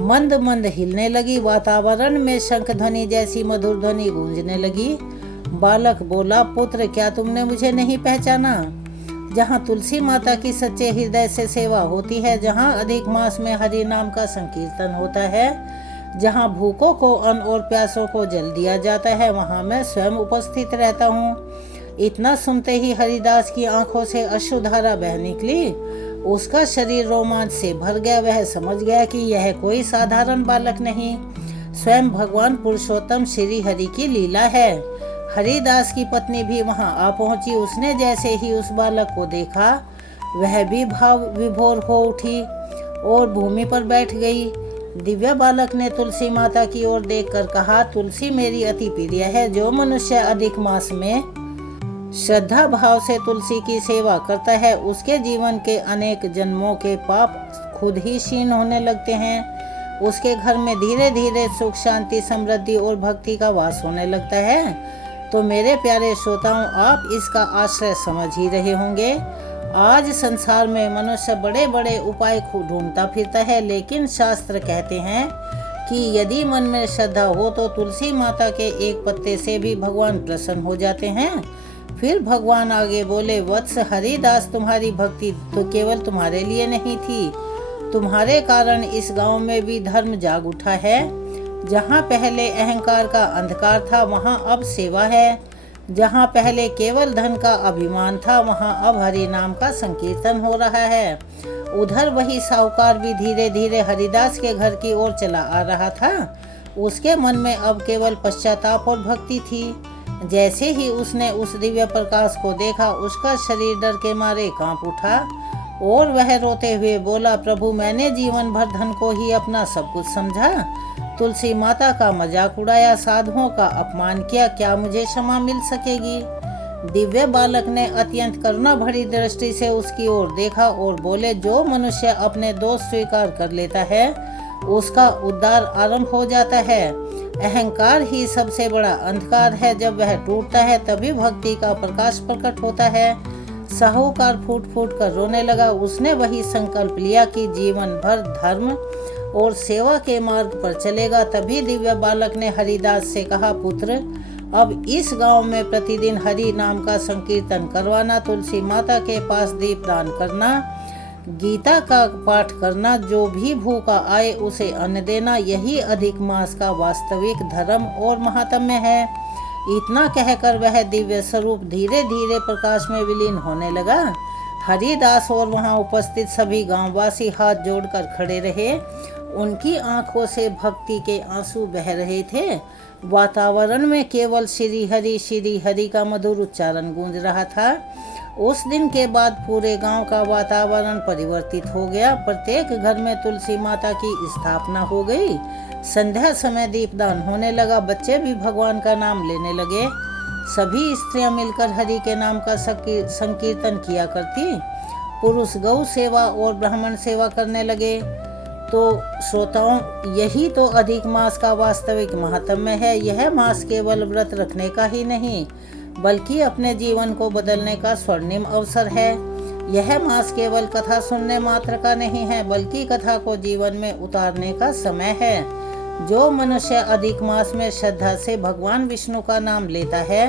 मंद मंद हिलने लगी। वातावरण में शंख ध्वनि जैसी मधुर ध्वनि गूंजने लगी। बालक बोला, पुत्र, क्या तुमने मुझे नहीं पहचाना? जहाँ तुलसी माता की सच्चे हृदय से सेवा होती है, जहाँ अधिक मास में हरि नाम का संकीर्तन होता है, जहाँ भूखों को अन्न और प्यासों को जल दिया जाता है, वहाँ मैं स्वयं उपस्थित रहता हूँ। इतना सुनते ही हरिदास की आंखों से अश्रुधारा बह निकली। उसका शरीर रोमांच से भर गया। वह समझ गया कि यह कोई साधारण बालक नहीं, स्वयं भगवान पुरुषोत्तम श्री हरि की लीला है। हरिदास की पत्नी भी वहां आ पहुंची। उसने जैसे ही उस बालक को देखा, वह भी भाव विभोर हो उठी और भूमि पर बैठ गई। दिव्य बालक ने तुलसी माता की ओर देखकर कहा, तुलसी मेरी अति प्रिय है। जो मनुष्य अधिक मास में श्रद्धा भाव से तुलसी की सेवा करता है, उसके जीवन के अनेक जन्मों के पाप खुद ही क्षीण होने लगते हैं। उसके घर में धीरे धीरे सुख, शांति, समृद्धि और भक्ति का वास होने लगता है। तो मेरे प्यारे श्रोताओं, आप इसका आश्रय समझ ही रहे होंगे। आज संसार में मनुष्य बड़े बड़े उपाय ढूंढता फिरता है, लेकिन शास्त्र कहते हैं कि यदि मन में श्रद्धा हो तो तुलसी माता के एक पत्ते से भी भगवान प्रसन्न हो जाते हैं। फिर भगवान आगे बोले, वत्स हरिदास, तुम्हारी भक्ति तो केवल तुम्हारे लिए नहीं थी, तुम्हारे कारण इस गांव में भी धर्म जाग उठा है। जहाँ पहले अहंकार का अंधकार था, वहाँ अब सेवा है। जहाँ पहले केवल धन का अभिमान था, वहाँ अब हरि नाम का संकीर्तन हो रहा है। उधर वही साहूकार भी धीरे धीरे हरिदास के घर की ओर चला आ रहा था। उसके मन में अब केवल पश्चाताप और भक्ति थी। जैसे ही उसने उस दिव्य प्रकाश को देखा, उसका शरीर डर के मारे कांप उठा और वह रोते हुए बोला, प्रभु, मैंने जीवन भर धन को ही अपना सब कुछ समझा, तुलसी माता का मजाक उड़ाया, साधुओं का अपमान किया, क्या मुझे क्षमा मिल सकेगी? दिव्य बालक ने अत्यंत करुणा भरी दृष्टि से उसकी ओर देखा और बोले, जो मनुष्य अपने दोष स्वीकार कर लेता है, उसका उद्धार आरंभ हो जाता है। अहंकार ही सबसे बड़ा अंधकार है। जब वह टूटता है तभी भक्ति का प्रकाश प्रकट होता है। साहूकार फूट फूट कर रोने लगा। उसने वही संकल्प लिया कि जीवन भर धर्म और सेवा के मार्ग पर चलेगा। तभी दिव्य बालक ने हरिदास से कहा, पुत्र, अब इस गांव में प्रतिदिन हरि नाम का संकीर्तन करवाना, तुलसी माता के पास दीपदान करना, गीता का पाठ करना, जो भी भूखा आए उसे अन्न देना, यही अधिक मास का वास्तविक धर्म और महात्म्य है। इतना कहकर वह दिव्य स्वरूप धीरे धीरे प्रकाश में विलीन होने लगा। हरिदास और वहां उपस्थित सभी गांववासी हाथ जोड़कर खड़े रहे। उनकी आंखों से भक्ति के आंसू बह रहे थे। वातावरण में केवल श्री हरि का मधुर उच्चारण गूंज रहा था। उस दिन के बाद पूरे गांव का वातावरण परिवर्तित हो गया। प्रत्येक घर में तुलसी माता की स्थापना हो गई। संध्या समय दीपदान होने लगा। बच्चे भी भगवान का नाम लेने लगे। सभी स्त्रियां मिलकर हरि के नाम का संकीर्तन किया करती। पुरुष गौ सेवा और ब्राह्मण सेवा करने लगे। तो श्रोताओं, यही तो अधिक मास का वास्तविक महात्म्य है। यह मास केवल व्रत रखने का ही नहीं, बल्कि अपने जीवन को बदलने का स्वर्णिम अवसर है। यह मास केवल कथा सुनने मात्र का नहीं है, बल्कि कथा को जीवन में उतारने का समय है। जो मनुष्य अधिक मास में श्रद्धा से भगवान विष्णु का नाम लेता है,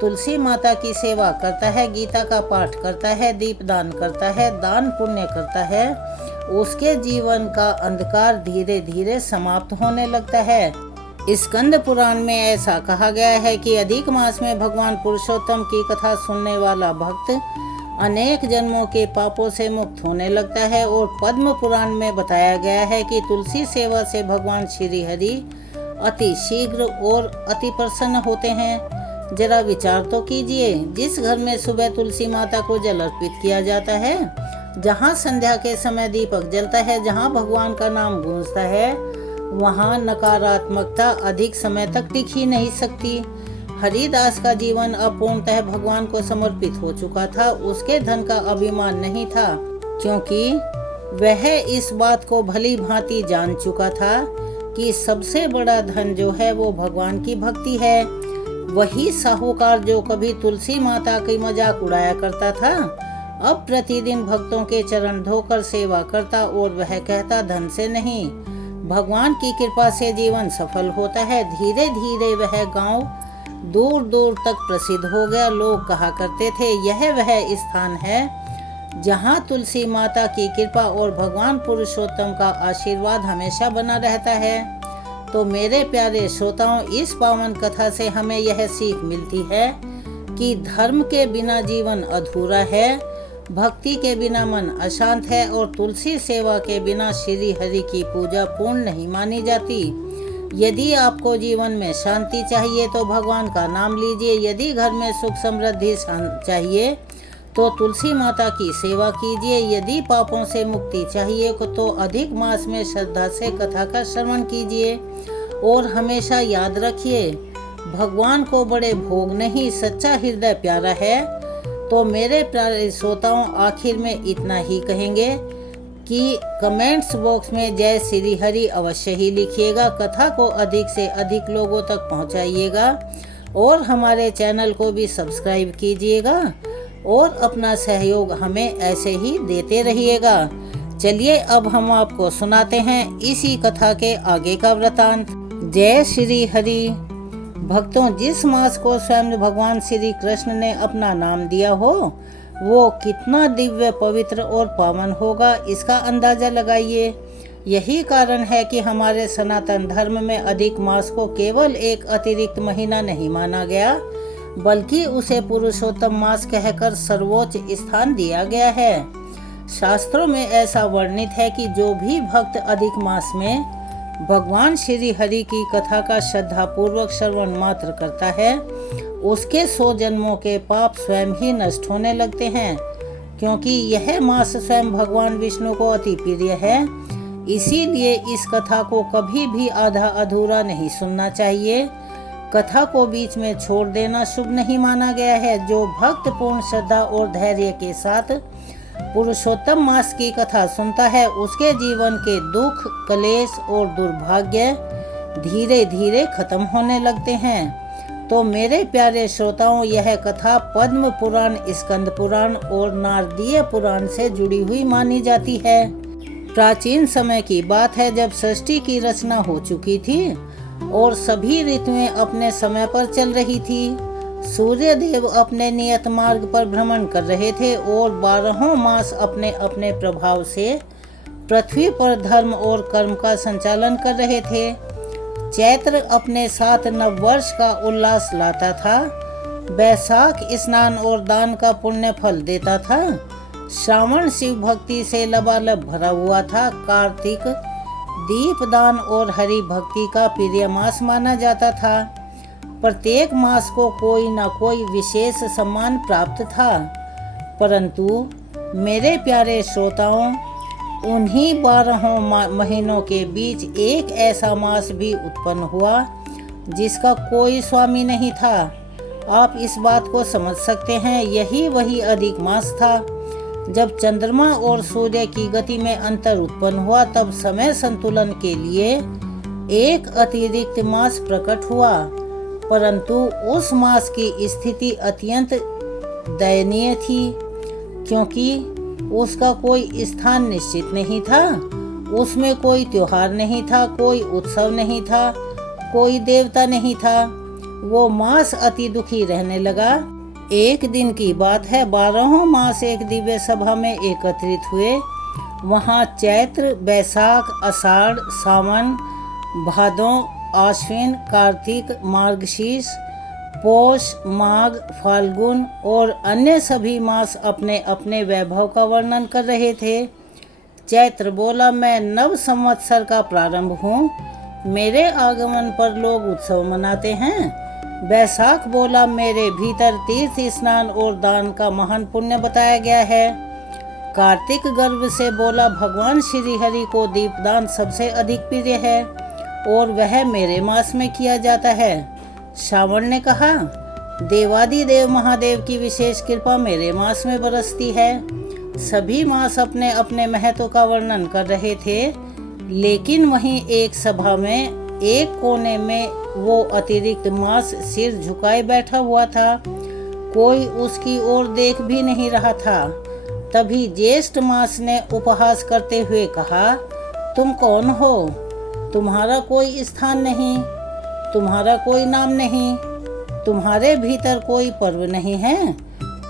तुलसी माता की सेवा करता है, गीता का पाठ करता है, दीपदान करता है, दान पुण्य करता है, उसके जीवन का अंधकार धीरे धीरे समाप्त होने लगता है। स्कंद पुराण में ऐसा कहा गया है कि अधिक मास में भगवान पुरुषोत्तम की कथा सुनने वाला भक्त अनेक जन्मों के पापों से मुक्त होने लगता है। और पद्म पुराण में बताया गया है कि तुलसी सेवा से भगवान श्री हरि अति शीघ्र और अति प्रसन्न होते हैं। जरा विचार तो कीजिए, जिस घर में सुबह तुलसी माता को जल अर्पित किया जाता है, जहाँ संध्या के समय दीपक जलता है, जहाँ भगवान का नाम गूंजता है, वहाँ नकारात्मकता अधिक समय तक टिक ही नहीं सकती। हरिदास का जीवन अपूर्णतः भगवान को समर्पित हो चुका था। उसके धन का अभिमान नहीं था, क्योंकि वह इस बात को भली भांति जान चुका था कि सबसे बड़ा धन जो है वो भगवान की भक्ति है। वही साहूकार जो कभी तुलसी माता की मजाक उड़ाया करता था, अब प्रतिदिन भक्तों के चरण धोकर सेवा करता और वह कहता, धन से नहीं, भगवान की कृपा से जीवन सफल होता है। धीरे धीरे वह गांव दूर दूर तक प्रसिद्ध हो गया। लोग कहा करते थे, यह वह स्थान है जहां तुलसी माता की कृपा और भगवान पुरुषोत्तम का आशीर्वाद हमेशा बना रहता है। तो मेरे प्यारे श्रोताओं, इस पावन कथा से हमें यह सीख मिलती है कि धर्म के बिना जीवन अधूरा है, भक्ति के बिना मन अशांत है और तुलसी सेवा के बिना श्री हरि की पूजा पूर्ण नहीं मानी जाती। यदि आपको जीवन में शांति चाहिए तो भगवान का नाम लीजिए। यदि घर में सुख समृद्धि चाहिए तो तुलसी माता की सेवा कीजिए। यदि पापों से मुक्ति चाहिए तो अधिक मास में श्रद्धा से कथा का श्रवण कीजिए। और हमेशा याद रखिए, भगवान को बड़े भोग नहीं, सच्चा हृदय प्यारा है। तो मेरे प्यारे श्रोताओं, आखिर में इतना ही कहेंगे कि कमेंट्स बॉक्स में जय श्री हरि अवश्य ही लिखिएगा। कथा को अधिक से अधिक लोगों तक पहुंचाइएगा और हमारे चैनल को भी सब्सक्राइब कीजिएगा और अपना सहयोग हमें ऐसे ही देते रहिएगा। चलिए अब हम आपको सुनाते हैं इसी कथा के आगे का वृतांत। जय श्री हरि। भक्तों, जिस मास को स्वयं भगवान श्री कृष्ण ने अपना नाम दिया हो, वो कितना दिव्य, पवित्र और पावन होगा, इसका अंदाजा लगाइए। यही कारण है कि हमारे सनातन धर्म में अधिक मास को केवल एक अतिरिक्त महीना नहीं माना गया, बल्कि उसे पुरुषोत्तम मास कहकर सर्वोच्च स्थान दिया गया है। शास्त्रों में ऐसा वर्णित है कि जो भी भक्त अधिक मास में भगवान श्री हरि की कथा का श्रद्धा पूर्वक श्रवण मात्र करता है, उसके 100 जन्मों के पाप स्वयं ही नष्ट होने लगते हैं। क्योंकि यह मास स्वयं भगवान विष्णु को अति प्रिय है, इसीलिए इस कथा को कभी भी आधा अधूरा नहीं सुनना चाहिए। कथा को बीच में छोड़ देना शुभ नहीं माना गया है। जो भक्त पूर्ण श्रद्धा और धैर्य के साथ पुरुषोत्तम मास की कथा सुनता है, उसके जीवन के दुख, क्लेश और दुर्भाग्य धीरे धीरे खत्म होने लगते हैं। तो मेरे प्यारे श्रोताओं, यह कथा पद्म पुराण, स्कंद पुराण और नारदीय पुराण से जुड़ी हुई मानी जाती है। प्राचीन समय की बात है, जब सृष्टि की रचना हो चुकी थी और सभी ऋतुएं अपने समय पर चल रही थी। सूर्य देव अपने नियत मार्ग पर भ्रमण कर रहे थे और 12 मास अपने अपने प्रभाव से पृथ्वी पर धर्म और कर्म का संचालन कर रहे थे। चैत्र अपने साथ नववर्ष का उल्लास लाता था, बैसाख स्नान और दान का पुण्य फल देता था, श्रावण शिव भक्ति से लबालब भरा हुआ था, कार्तिक दीपदान और हरि भक्ति का प्रिय मास माना जाता था। प्रत्येक मास को कोई न कोई विशेष सम्मान प्राप्त था। परंतु मेरे प्यारे श्रोताओं, उन्हीं 12 महीनों के बीच एक ऐसा मास भी उत्पन्न हुआ जिसका कोई स्वामी नहीं था। आप इस बात को समझ सकते हैं, यही वही अधिक मास था। जब चंद्रमा और सूर्य की गति में अंतर उत्पन्न हुआ, तब समय संतुलन के लिए एक अतिरिक्त मास प्रकट हुआ। परंतु उस मास की स्थिति अत्यंत दयनीय थी, क्योंकि उसका कोई स्थान निश्चित नहीं था, उसमें कोई त्योहार नहीं था, कोई उत्सव नहीं था, कोई देवता नहीं था। वो मास अति दुखी रहने लगा। एक दिन की बात है, 12 मास एक दिव्य सभा में एकत्रित हुए। वहाँ चैत्र, बैसाख, आषाढ़, सावन, भादों, आश्विन, कार्तिक, मार्गशीर्ष, पौष, माघ, फाल्गुन और अन्य सभी मास अपने अपने वैभव का वर्णन कर रहे थे। चैत्र बोला, मैं नव संवत्सर का प्रारंभ हूँ, मेरे आगमन पर लोग उत्सव मनाते हैं। बैसाख बोला, मेरे भीतर तीर्थ स्नान और दान का महान पुण्य बताया गया है। कार्तिक गर्व से बोला, भगवान श्री हरि को दीपदान सबसे अधिक प्रिय है और वह मेरे मास में किया जाता है। श्रावण ने कहा, देवादिदेव महादेव की विशेष कृपा मेरे मास में बरसती है। सभी मास अपने अपने महत्व का वर्णन कर रहे थे, लेकिन वहीं एक सभा में एक कोने में वो अतिरिक्त मास सिर झुकाए बैठा हुआ था। कोई उसकी ओर देख भी नहीं रहा था। तभी ज्येष्ठ मास ने उपहास करते हुए कहा, तुम कौन हो? तुम्हारा कोई स्थान नहीं, तुम्हारा कोई नाम नहीं, तुम्हारे भीतर कोई पर्व नहीं है,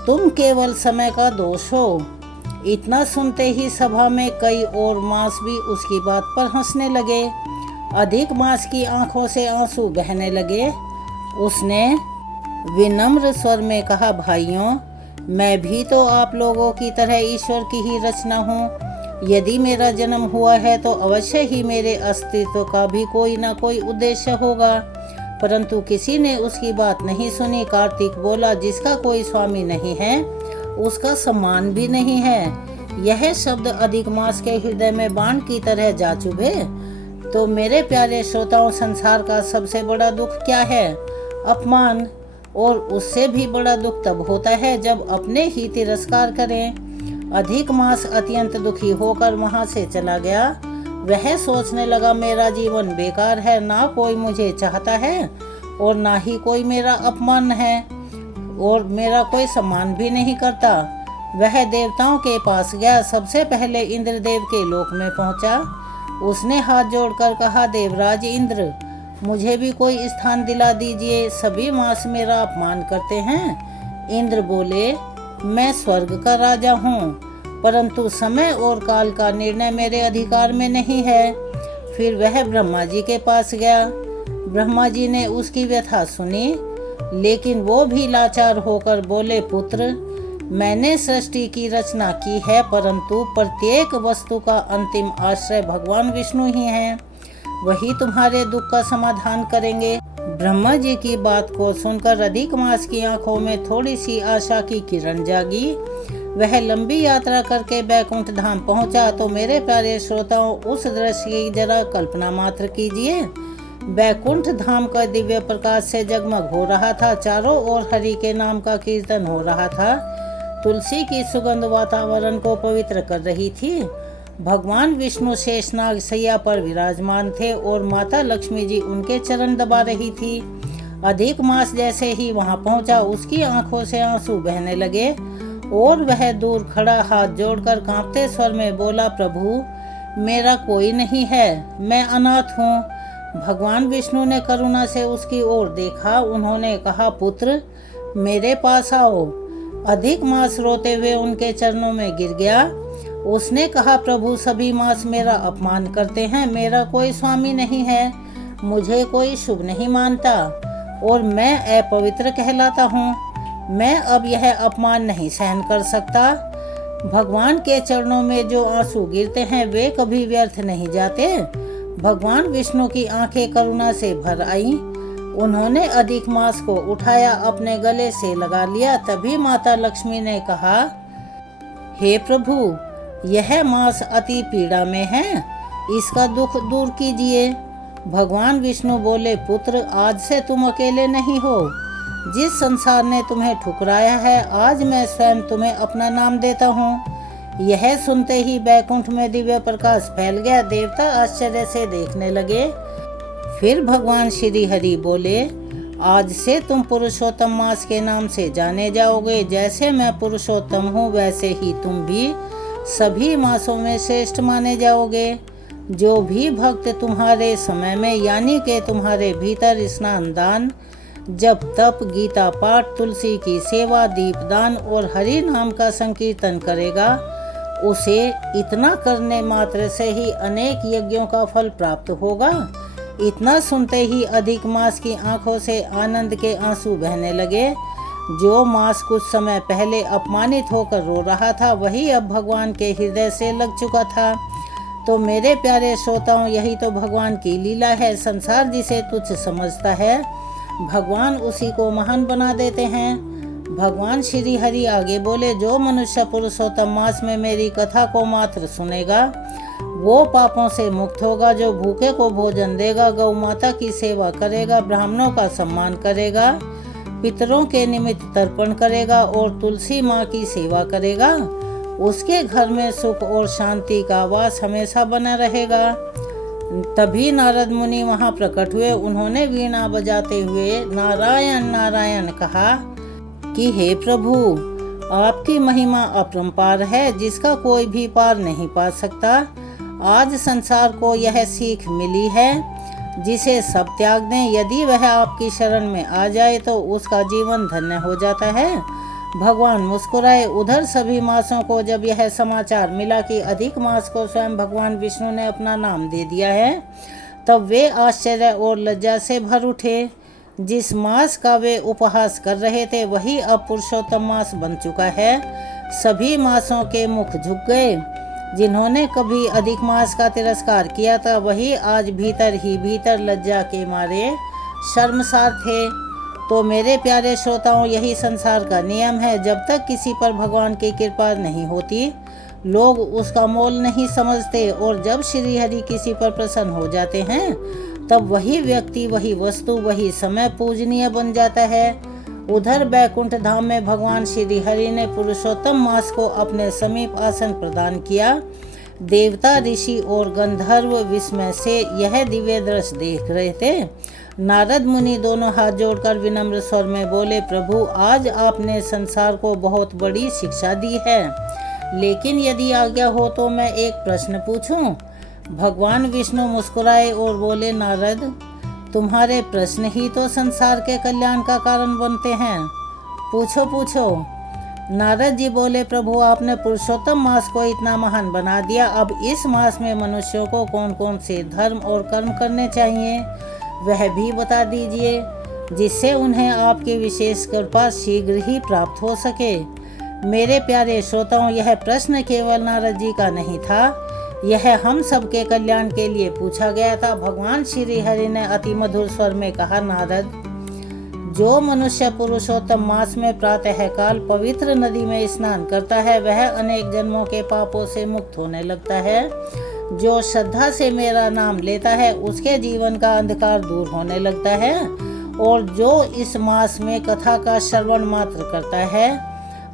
तुम केवल समय का दोष हो। इतना सुनते ही सभा में कई और मास भी उसकी बात पर हंसने लगे। अधिक मास की आंखों से आंसू बहने लगे। उसने विनम्र स्वर में कहा, भाइयों, मैं भी तो आप लोगों की तरह ईश्वर की ही रचना हूँ। यदि मेरा जन्म हुआ है तो अवश्य ही मेरे अस्तित्व का भी कोई ना कोई उद्देश्य होगा। परंतु किसी ने उसकी बात नहीं सुनी। कार्तिक बोला, जिसका कोई स्वामी नहीं है उसका सम्मान भी नहीं है। यह शब्द अधिक मास के हृदय में बाण की तरह जा चुभे। तो मेरे प्यारे श्रोताओं, संसार का सबसे बड़ा दुख क्या है? अपमान। और उससे भी बड़ा दुख तब होता है जब अपने ही तिरस्कार करें। अधिक मास अत्यंत दुखी होकर वहां से चला गया। वह सोचने लगा, मेरा जीवन बेकार है, ना कोई मुझे चाहता है और ना ही कोई मेरा अपमान है और मेरा कोई सम्मान भी नहीं करता। वह देवताओं के पास गया। सबसे पहले इंद्रदेव के लोक में पहुंचा। उसने हाथ जोड़कर कहा, देवराज इंद्र, मुझे भी कोई स्थान दिला दीजिए, सभी मास मेरा अपमान करते हैं। इंद्र बोले, मैं स्वर्ग का राजा हूँ, परंतु समय और काल का निर्णय मेरे अधिकार में नहीं है। फिर वह ब्रह्मा जी के पास गया। ब्रह्मा जी ने उसकी व्यथा सुनी, लेकिन वो भी लाचार होकर बोले, पुत्र, मैंने सृष्टि की रचना की है, परंतु प्रत्येक वस्तु का अंतिम आश्रय भगवान विष्णु ही हैं। वही तुम्हारे दुख का समाधान करेंगे। ब्रह्मा जी की बात को सुनकर अधिक मास की आंखों में थोड़ी सी आशा की किरण जागी। वह लंबी यात्रा करके बैकुंठ धाम पहुंचा। तो मेरे प्यारे श्रोताओं, उस दृश्य की जरा कल्पना मात्र कीजिए। बैकुंठ धाम का दिव्य प्रकाश से जगमग हो रहा था। चारों ओर हरि के नाम का कीर्तन हो रहा था। तुलसी की सुगंध वातावरण को पवित्र कर रही थी। भगवान विष्णु शेषनाग सैया पर विराजमान थे और माता लक्ष्मी जी उनके चरण दबा रही थी। अधिक मास जैसे ही वहां पहुंचा, उसकी आंखों से आंसू बहने लगे और वह दूर खड़ा हाथ जोड़कर कांपते स्वर में बोला, प्रभु मेरा कोई नहीं है, मैं अनाथ हूँ। भगवान विष्णु ने करुणा से उसकी ओर देखा। उन्होंने कहा, पुत्र मेरे पास आओ। अधिक मास रोते हुए उनके चरणों में गिर गया। उसने कहा, प्रभु सभी मास मेरा अपमान करते हैं, मेरा कोई स्वामी नहीं है, मुझे कोई शुभ नहीं मानता और मैं अपवित्र कहलाता हूँ। मैं अब यह अपमान नहीं सहन कर सकता। भगवान के चरणों में जो आंसू गिरते हैं वे कभी व्यर्थ नहीं जाते। भगवान विष्णु की आंखें करुणा से भर आईं। उन्होंने अधिक मास को उठाया, अपने गले से लगा लिया। तभी माता लक्ष्मी ने कहा, हे प्रभु यह मास अति पीड़ा में है, इसका दुख दूर कीजिए। भगवान विष्णु बोले, पुत्र आज से तुम अकेले नहीं हो। जिस संसार ने तुम्हें ठुकराया है, आज मैं स्वयं तुम्हें अपना नाम देता हूँ। यह सुनते ही बैकुंठ में दिव्य प्रकाश फैल गया। देवता आश्चर्य से देखने लगे। फिर भगवान श्री हरि बोले, आज से तुम पुरुषोत्तम मास के नाम से जाने जाओगे। जैसे मैं पुरुषोत्तम हूँ वैसे ही तुम भी सभी मासों में श्रेष्ठ माने जाओगे। जो भी भक्त तुम्हारे समय में यानी कि तुम्हारे भीतर स्नान दान, जब तप, गीता पाठ, तुलसी की सेवा, दीपदान और हरि नाम का संकीर्तन करेगा, उसे इतना करने मात्र से ही अनेक यज्ञों का फल प्राप्त होगा। इतना सुनते ही अधिक मास की आंखों से आनंद के आंसू बहने लगे। जो मास कुछ समय पहले अपमानित होकर रो रहा था, वही अब भगवान के हृदय से लग चुका था। तो मेरे प्यारे श्रोताओं, यही तो भगवान की लीला है। संसार जिसे तुच्छ समझता है, भगवान उसी को महान बना देते हैं। भगवान श्री हरि आगे बोले, जो मनुष्य पुरुषोत्तम मास में मेरी कथा को मात्र सुनेगा, वो पापों से मुक्त होगा। जो भूखे को भोजन देगा, गौ माता की सेवा करेगा, ब्राह्मणों का सम्मान करेगा, पितरों के निमित्त तर्पण करेगा और तुलसी माँ की सेवा करेगा, उसके घर में सुख और शांति का वास हमेशा बना रहेगा। तभी नारद मुनि वहां प्रकट हुए। उन्होंने वीणा बजाते हुए नारायण नारायण कहा कि हे प्रभु, आपकी महिमा अपरंपार है, जिसका कोई भी पार नहीं पा सकता। आज संसार को यह सीख मिली है, जिसे सब त्याग दें। यदि वह आपकी शरण में आ जाए तो उसका जीवन धन्य हो जाता है। भगवान मुस्कुराए। उधर सभी मासों को जब यह समाचार मिला कि अधिक मास को स्वयं भगवान विष्णु ने अपना नाम दे दिया है, तब वे आश्चर्य और लज्जा से भर उठे। जिस मास का वे उपहास कर रहे थे, वही अब पुरुषोत्तम मास बन चुका है। सभी मासों के मुख झुक गए। जिन्होंने कभी अधिक मास का तिरस्कार किया था, वही आज भीतर ही भीतर लज्जा के मारे शर्मसार थे। तो मेरे प्यारे श्रोताओं, यही संसार का नियम है। जब तक किसी पर भगवान की कृपा नहीं होती, लोग उसका मोल नहीं समझते, और जब श्री हरि किसी पर प्रसन्न हो जाते हैं, तब वही व्यक्ति, वही वस्तु, वही समय पूजनीय बन जाता है। उधर बैकुंठ धाम में भगवान श्री हरि ने पुरुषोत्तम मास को अपने समीप आसन प्रदान किया। देवता, ऋषि और गंधर्व विस्मय से यह दिव्य दृश्य देख रहे थे। नारद मुनि दोनों हाथ जोड़कर विनम्र स्वर में बोले, प्रभु आज आपने संसार को बहुत बड़ी शिक्षा दी है, लेकिन यदि आज्ञा हो तो मैं एक प्रश्न पूछूं? भगवान विष्णु मुस्कुराए और बोले, नारद, तुम्हारे प्रश्न ही तो संसार के कल्याण का कारण बनते हैं, पूछो पूछो। नारद जी बोले, प्रभु आपने पुरुषोत्तम मास को इतना महान बना दिया, अब इस मास में मनुष्यों को कौन कौन से धर्म और कर्म करने चाहिए वह भी बता दीजिए, जिससे उन्हें आपकी विशेष कृपा शीघ्र ही प्राप्त हो सके। मेरे प्यारे श्रोताओं, यह प्रश्न केवल नारद जी का नहीं था, यह हम सबके कल्याण के लिए पूछा गया था। भगवान श्री हरि ने अति मधुर स्वर में कहा, नारद, जो मनुष्य पुरुषोत्तम मास में प्रातः काल पवित्र नदी में स्नान करता है, वह अनेक जन्मों के पापों से मुक्त होने लगता है। जो श्रद्धा से मेरा नाम लेता है, उसके जीवन का अंधकार दूर होने लगता है, और जो इस मास में कथा का श्रवण मात्र करता है,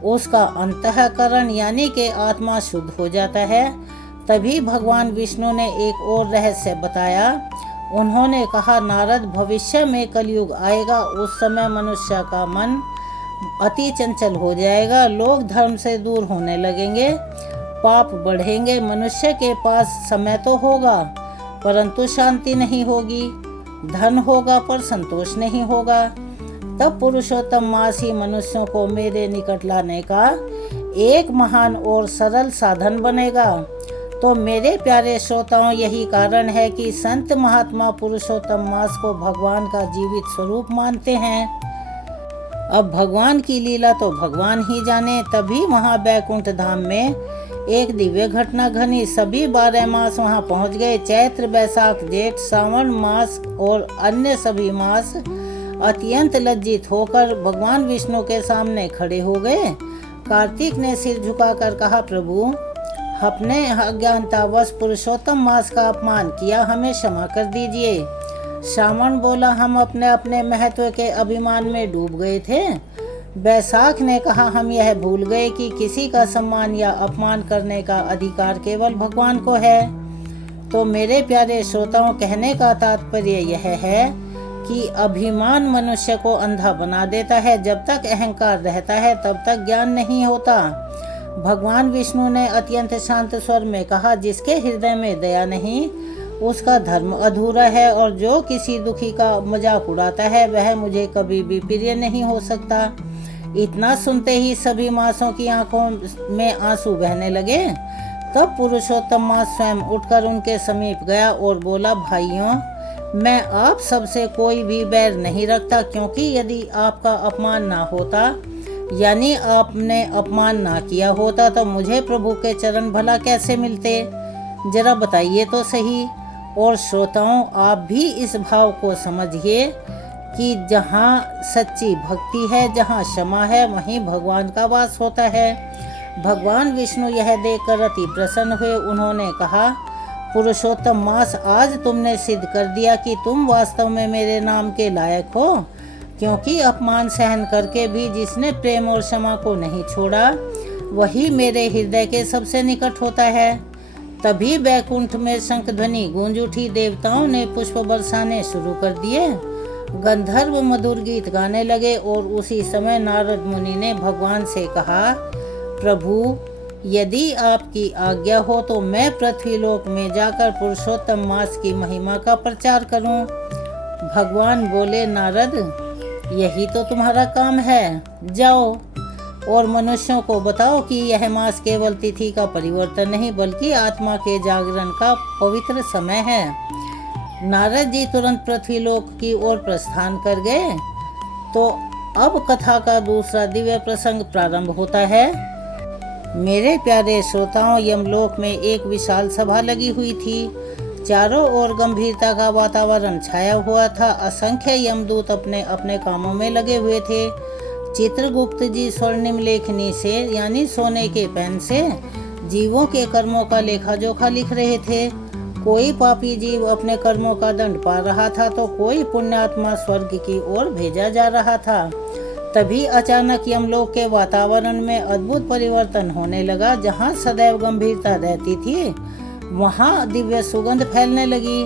उसका अंतःकरण यानी कि आत्मा शुद्ध हो जाता है। तभी भगवान विष्णु ने एक और रहस्य बताया। उन्होंने कहा, नारद, भविष्य में कलयुग आएगा। उस समय मनुष्य का मन अति चंचल हो जाएगा, लोग धर्म से दूर होने लगेंगे, पाप बढ़ेंगे, मनुष्य के पास समय तो होगा परंतु शांति नहीं होगी, धन होगा पर संतोष नहीं होगा। तब पुरुषोत्तम मास ही मनुष्यों को मेरे निकट लाने का एक महान और सरल साधन बनेगा। तो मेरे प्यारे श्रोताओं, यही कारण है कि संत महात्मा पुरुषोत्तम मास को भगवान का जीवित स्वरूप मानते हैं। अब भगवान की लीला तो भगवान ही जाने। तभी वहाँ बैकुंठ धाम में एक दिव्य घटना घनी। सभी 12 मास वहाँ पहुँच गए। चैत्र, बैसाख, जेठ, श्रावण मास और अन्य सभी मास अत्यंत लज्जित होकर भगवान विष्णु के सामने खड़े हो गए। कार्तिक ने सिर झुकाकर कहा, प्रभु, अपने अज्ञानतावश पुरुषोत्तम मास का अपमान किया, हमें क्षमा कर दीजिए। श्रावण बोला, हम अपने अपने महत्व के अभिमान में डूब गए थे। बैसाख ने कहा, हम यह भूल गए कि किसी का सम्मान या अपमान करने का अधिकार केवल भगवान को है। तो मेरे प्यारे श्रोताओं, कहने का तात्पर्य यह है कि अभिमान मनुष्य को अंधा बना देता है। जब तक अहंकार रहता है तब तक ज्ञान नहीं होता। भगवान विष्णु ने अत्यंत शांत स्वर में कहा, जिसके हृदय में दया नहीं उसका धर्म अधूरा है, और जो किसी दुखी का मजाक उड़ाता है वह मुझे कभी भी प्रिय नहीं हो सकता। इतना सुनते ही सभी मासों की आंखों में आंसू बहने लगे। तब पुरुषोत्तम मास स्वयं उठकर उनके समीप गया और बोला, भाइयों, मैं आप सबसे कोई भी बैर नहीं रखता, क्योंकि यदि आपका अपमान ना होता, यानी आपने अपमान ना किया होता, तो मुझे प्रभु के चरण भला कैसे मिलते, जरा बताइए तो सही। और श्रोताओं, आप भी इस भाव को समझिए कि जहाँ सच्ची भक्ति है, जहाँ क्षमा है, वहीं भगवान का वास होता है। भगवान विष्णु यह देखकर अति प्रसन्न हुए। उन्होंने कहा, पुरुषोत्तम मास, आज तुमने सिद्ध कर दिया कि तुम वास्तव में मेरे नाम के लायक हो, क्योंकि अपमान सहन करके भी जिसने प्रेम और क्षमा को नहीं छोड़ा, वही मेरे हृदय के सबसे निकट होता है। तभी बैकुंठ में शंख ध्वनि गूंज उठी। देवताओं ने पुष्प बरसाने शुरू कर दिए, गंधर्व मधुर गीत गाने लगे। और उसी समय नारद मुनि ने भगवान से कहा, प्रभु, यदि आपकी आज्ञा हो तो मैं पृथ्वीलोक में जाकर पुरुषोत्तम मास की महिमा का प्रचार करूं। भगवान बोले, नारद, यही तो तुम्हारा काम है, जाओ और मनुष्यों को बताओ कि यह मास केवल तिथि का परिवर्तन नहीं बल्कि आत्मा के जागरण का पवित्र समय है। नारद जी तुरंत पृथ्वीलोक की ओर प्रस्थान कर गए। तो अब कथा का दूसरा दिव्य प्रसंग प्रारंभ होता है। मेरे प्यारे श्रोताओं, यमलोक में एक विशाल सभा लगी हुई थी। चारों ओर गंभीरता का वातावरण छाया हुआ था। असंख्य यमदूत अपने अपने कामों में लगे हुए थे। चित्रगुप्त जी स्वर्णिम लेखनी से, यानी सोने के पेन से, जीवों के कर्मों का लेखा जोखा लिख रहे थे। कोई पापी जीव अपने कर्मों का दंड पा रहा था तो कोई पुण्यात्मा स्वर्ग की ओर भेजा जा रहा था। तभी अचानक यमलोक के वातावरण में अद्भुत परिवर्तन होने लगा। जहाँ सदैव गंभीरता रहती थी, वहाँ दिव्य सुगंध फैलने लगी।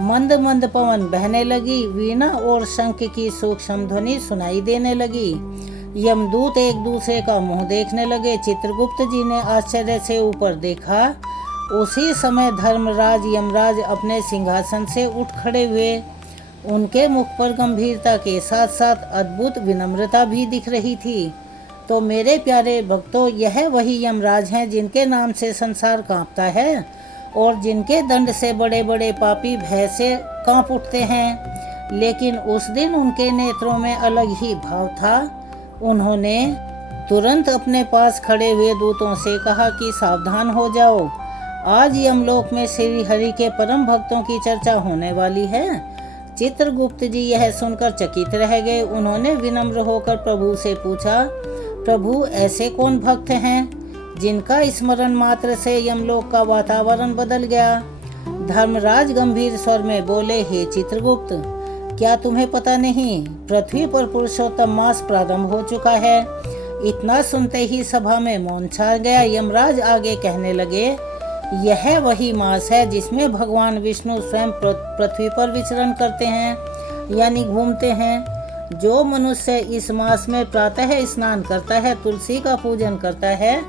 मंद मंद पवन बहने लगी। वीणा और शंख की सूक्ष्म ध्वनि सुनाई देने लगी। यमदूत एक दूसरे का मुंह देखने लगे। चित्रगुप्त जी ने आश्चर्य से ऊपर देखा। उसी समय धर्मराज यमराज अपने सिंहासन से उठ खड़े हुए। उनके मुख पर गंभीरता के साथ साथ अद्भुत विनम्रता भी दिख रही थी। तो मेरे प्यारे भक्तों, यह वही यमराज हैं जिनके नाम से संसार कांपता है और जिनके दंड से बड़े बड़े पापी भय से कांप उठते हैं। लेकिन उस दिन उनके नेत्रों में अलग ही भाव था। उन्होंने तुरंत अपने पास खड़े हुए दूतों से कहा कि सावधान हो जाओ, आज यमलोक में श्री हरि के परम भक्तों की चर्चा होने वाली है। चित्रगुप्त जी यह सुनकर चकित रह गए। उन्होंने विनम्र होकर प्रभु से पूछा, प्रभु, ऐसे कौन भक्त हैं जिनका स्मरण मात्र से यमलोक का वातावरण बदल गया? धर्मराज गंभीर स्वर में बोले, हे चित्रगुप्त, क्या तुम्हें पता नहीं, पृथ्वी पर पुरुषोत्तम मास प्रारंभ हो चुका है। इतना सुनते ही सभा में मौन छा गया। यमराज आगे कहने लगे, यह वही मास है जिसमें भगवान विष्णु स्वयं पृथ्वी पर विचरण करते हैं, यानी घूमते हैं। जो मनुष्य इस मास में प्रातः स्नान करता है, तुलसी का पूजन करता है,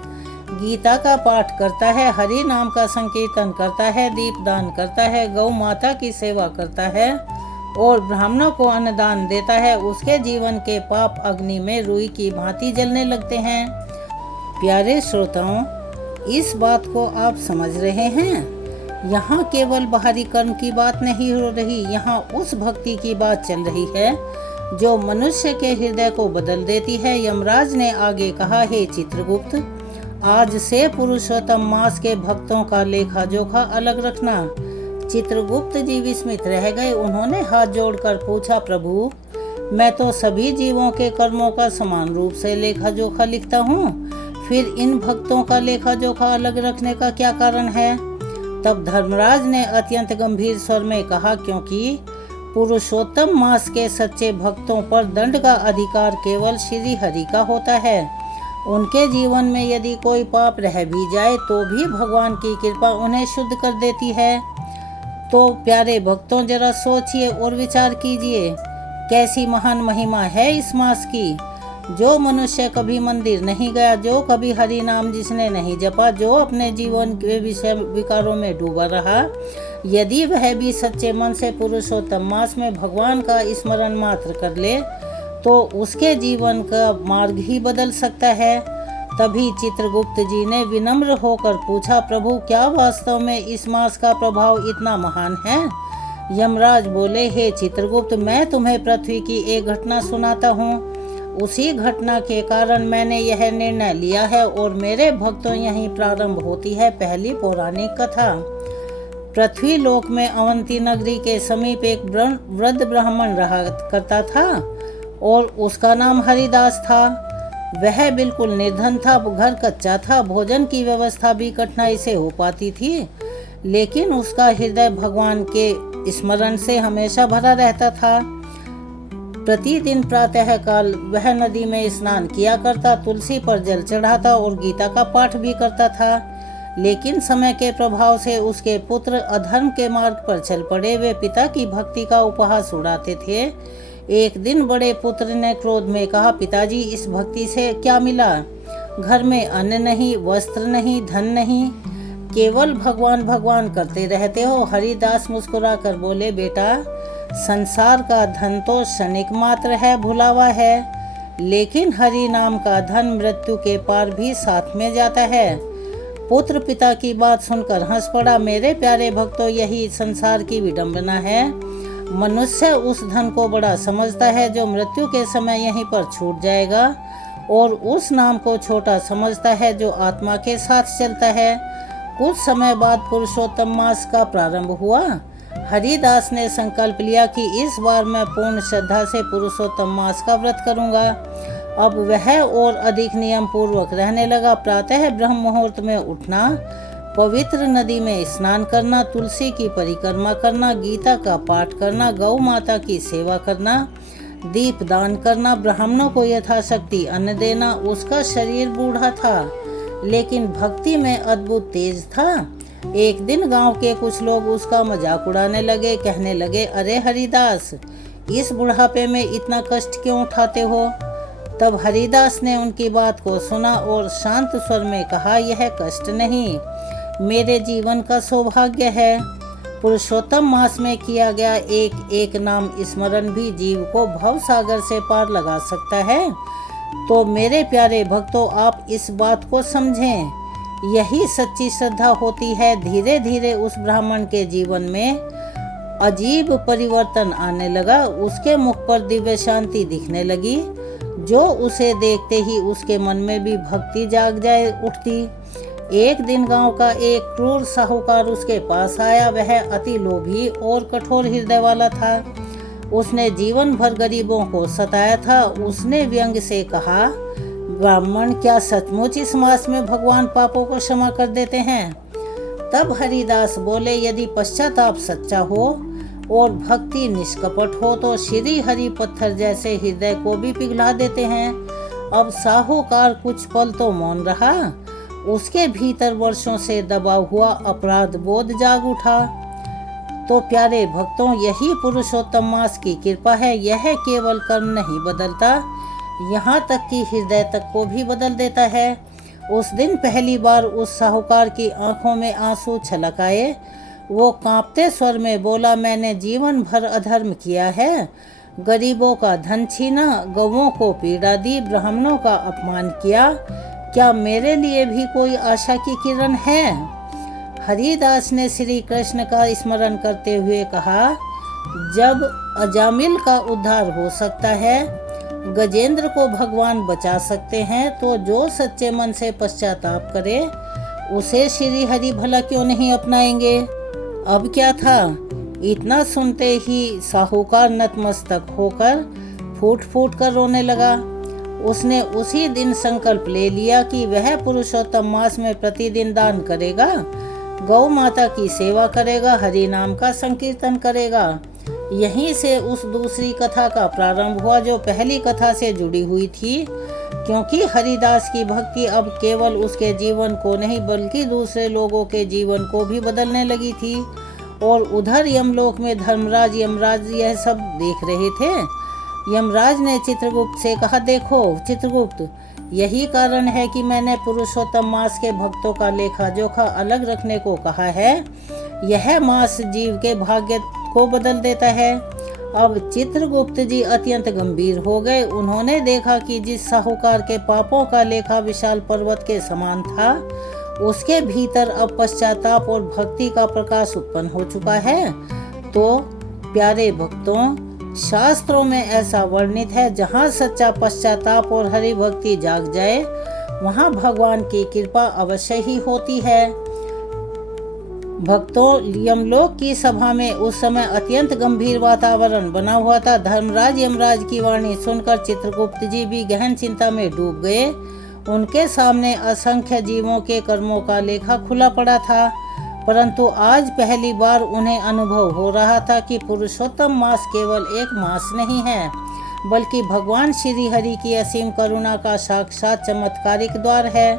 गीता का पाठ करता है, हरि नाम का संकीर्तन करता है, दीपदान करता है, गौ माता की सेवा करता है और ब्राह्मणों को अन्नदान देता है, उसके जीवन के पाप अग्नि में रुई की भांति जलने लगते हैं। प्यारे श्रोताओं, इस बात को आप समझ रहे हैं? यहाँ केवल बाहरी कर्म की बात नहीं हो रही, यहाँ उस भक्ति की बात चल रही है जो मनुष्य के हृदय को बदल देती है। यमराज ने आगे कहा, हे चित्रगुप्त, आज से पुरुषोत्तम मास के भक्तों का लेखा जोखा अलग रखना। चित्रगुप्त जी विस्मित रह गए। उन्होंने हाथ जोड़कर पूछा, प्रभु, मैं तो सभी जीवों के कर्मों का समान रूप से लेखा जोखा लिखता हूँ, फिर इन भक्तों का लेखा जोखा अलग रखने का क्या कारण है? तब धर्मराज ने अत्यंत गंभीर स्वर में कहा, क्योंकि पुरुषोत्तम मास के सच्चे भक्तों पर दंड का अधिकार केवल श्री हरि का होता है। उनके जीवन में यदि कोई पाप रह भी जाए तो भी भगवान की कृपा उन्हें शुद्ध कर देती है। तो प्यारे भक्तों, जरा सोचिए और विचार कीजिए, कैसी महान महिमा है इस मास की। जो मनुष्य कभी मंदिर नहीं गया, जो कभी हरि नाम जिसने नहीं जपा, जो अपने जीवन के विषय विकारों में डूबा रहा, यदि वह भी सच्चे मन से पुरुषोत्तम मास में भगवान का स्मरण मात्र कर ले तो उसके जीवन का मार्ग ही बदल सकता है। तभी चित्रगुप्त जी ने विनम्र होकर पूछा, प्रभु, क्या वास्तव में इस मास का प्रभाव इतना महान है? यमराज बोले, हे चित्रगुप्त, मैं तुम्हें पृथ्वी की एक घटना सुनाता हूँ। उसी घटना के कारण मैंने यह निर्णय लिया है और मेरे भक्तों यहीं प्रारंभ होती है पहली पौराणिक कथा। पृथ्वी लोक में अवंती नगरी के समीप एक वृद्ध ब्राह्मण रहा करता था और उसका नाम हरिदास था। वह बिल्कुल निर्धन था, घर कच्चा था, भोजन की व्यवस्था भी कठिनाई से हो पाती थी, लेकिन उसका हृदय भगवान के स्मरण से हमेशा भरा रहता था। प्रतिदिन प्रातः काल वह नदी में स्नान किया करता, तुलसी पर जल चढ़ाता और गीता का पाठ भी करता था। लेकिन समय के प्रभाव से उसके पुत्र अधर्म के मार्ग पर चल पड़े। वे पिता की भक्ति का उपहास उड़ाते थे। एक दिन बड़े पुत्र ने क्रोध में कहा, पिताजी, इस भक्ति से क्या मिला? घर में अन्न नहीं, वस्त्र नहीं, धन नहीं, केवल भगवान भगवान करते रहते हो। हरिदास मुस्कुराकर बोले, बेटा, संसार का धन तो क्षणिक मात्र है, भुलावा है, लेकिन हरि नाम का धन मृत्यु के पार भी साथ में जाता है। पुत्र पिता की बात सुनकर हंस पड़ा। मेरे प्यारे भक्तों, यही संसार की विडंबना है। मनुष्य उस धन को बड़ा समझता है जो मृत्यु के समय यहीं पर छूट जाएगा, और उस नाम को छोटा समझता है जो आत्मा के साथ चलता है। कुछ समय बाद पुरुषोत्तम मास का प्रारंभ हुआ। हरिदास ने संकल्प लिया कि इस बार मैं पूर्ण श्रद्धा से पुरुषोत्तम मास का व्रत करूंगा। अब वह और अधिक नियम पूर्वक रहने लगा। प्रातः ब्रह्म मुहूर्त में उठना, पवित्र नदी में स्नान करना, तुलसी की परिक्रमा करना, गीता का पाठ करना, गौ माता की सेवा करना, दीप दान करना, ब्राह्मणों को यथाशक्ति अन्न देना। उसका शरीर बूढ़ा था, लेकिन भक्ति में अद्भुत तेज था। एक दिन गांव के कुछ लोग उसका मजाक उड़ाने लगे, कहने लगे, अरे हरिदास, इस बुढ़ापे में इतना कष्ट क्यों उठाते हो? तब हरिदास ने उनकी बात को सुना और शांत स्वर में कहा, यह कष्ट नहीं, मेरे जीवन का सौभाग्य है। पुरुषोत्तम मास में किया गया एक एक नाम स्मरण भी जीव को भव सागर से पार लगा सकता है। तो मेरे प्यारे भक्तों, आप इस बात को समझें, यही सच्ची श्रद्धा होती है। धीरे धीरे उस ब्राह्मण के जीवन में अजीब परिवर्तन आने लगा। उसके मुख पर दिव्य शांति दिखने लगी, जो उसे देखते ही उसके मन में भी भक्ति जाग जाए उठती। एक दिन गांव का एक क्रूर साहूकार उसके पास आया। वह अति लोभी और कठोर हृदय वाला था। उसने जीवन भर गरीबों को सताया था। उसने व्यंग से कहा, ब्राह्मण, क्या सचमुच इस मास में भगवान पापों को क्षमा कर देते हैं? तब हरिदास बोले, यदि पश्चाताप सच्चा हो और भक्ति निष्कपट हो तो श्री हरि पत्थर जैसे हृदय को भी पिघला देते हैं। अब साहूकार कुछ पल तो मौन रहा। उसके भीतर वर्षों से दबा हुआ अपराध बोध जाग उठा। तो प्यारे भक्तों, यही पुरुषोत्तम मास की कृपा है। यह केवल कर्म नहीं बदलता, यहाँ तक कि हृदय तक को भी बदल देता है। उस दिन पहली बार उस साहूकार की आंखों में आंसू छलक आए। वो कांपते स्वर में बोला, मैंने जीवन भर अधर्म किया है, गरीबों का धन छीना, गौओं को पीड़ा दी, ब्राह्मणों का अपमान किया। क्या मेरे लिए भी कोई आशा की किरण है? हरिदास ने श्री कृष्ण का स्मरण करते हुए कहा, जब अजामिल का उद्धार हो सकता है, गजेंद्र को भगवान बचा सकते हैं, तो जो सच्चे मन से पश्चाताप करे उसे श्री हरि भला क्यों नहीं अपनाएंगे। अब क्या था, इतना सुनते ही साहूकार नतमस्तक होकर फूट फूट कर रोने लगा। उसने उसी दिन संकल्प ले लिया कि वह पुरुषोत्तम मास में प्रतिदिन दान करेगा, गौ माता की सेवा करेगा, हरि नाम का संकीर्तन करेगा। यहीं से उस दूसरी कथा का प्रारंभ हुआ जो पहली कथा से जुड़ी हुई थी, क्योंकि हरिदास की भक्ति अब केवल उसके जीवन को नहीं बल्कि दूसरे लोगों के जीवन को भी बदलने लगी थी। और उधर यमलोक में धर्मराज यमराज यह सब देख रहे थे। यमराज ने चित्रगुप्त से कहा, देखो चित्रगुप्त, यही कारण है कि मैंने पुरुषोत्तम मास के भक्तों का लेखा जोखा अलग रखने को कहा है। यह मास जीव के भाग्य को बदल देता है। अब चित्रगुप्त जी अत्यंत गंभीर हो गए। उन्होंने देखा कि जिस साहूकार के पापों का लेखा विशाल पर्वत के समान था, उसके भीतर अब पश्चाताप और भक्ति का प्रकाश उत्पन्न हो चुका है। तो प्यारे भक्तों, शास्त्रों में ऐसा वर्णित है, जहाँ सच्चा पश्चाताप और हरि भक्ति जाग जाए, वहाँ भगवान की कृपा अवश्य ही होती है। भक्तों, यमलोक की सभा में उस समय अत्यंत गंभीर वातावरण बना हुआ था। धर्मराज यमराज की वाणी सुनकर चित्रगुप्त जी भी गहन चिंता में डूब गए। उनके सामने असंख्य जीवों के कर्मों का लेखा खुला पड़ा था, परंतु आज पहली बार उन्हें अनुभव हो रहा था कि पुरुषोत्तम मास केवल एक मास नहीं है, बल्कि भगवान श्री हरि की असीम करुणा का साक्षात चमत्कारिक द्वार है।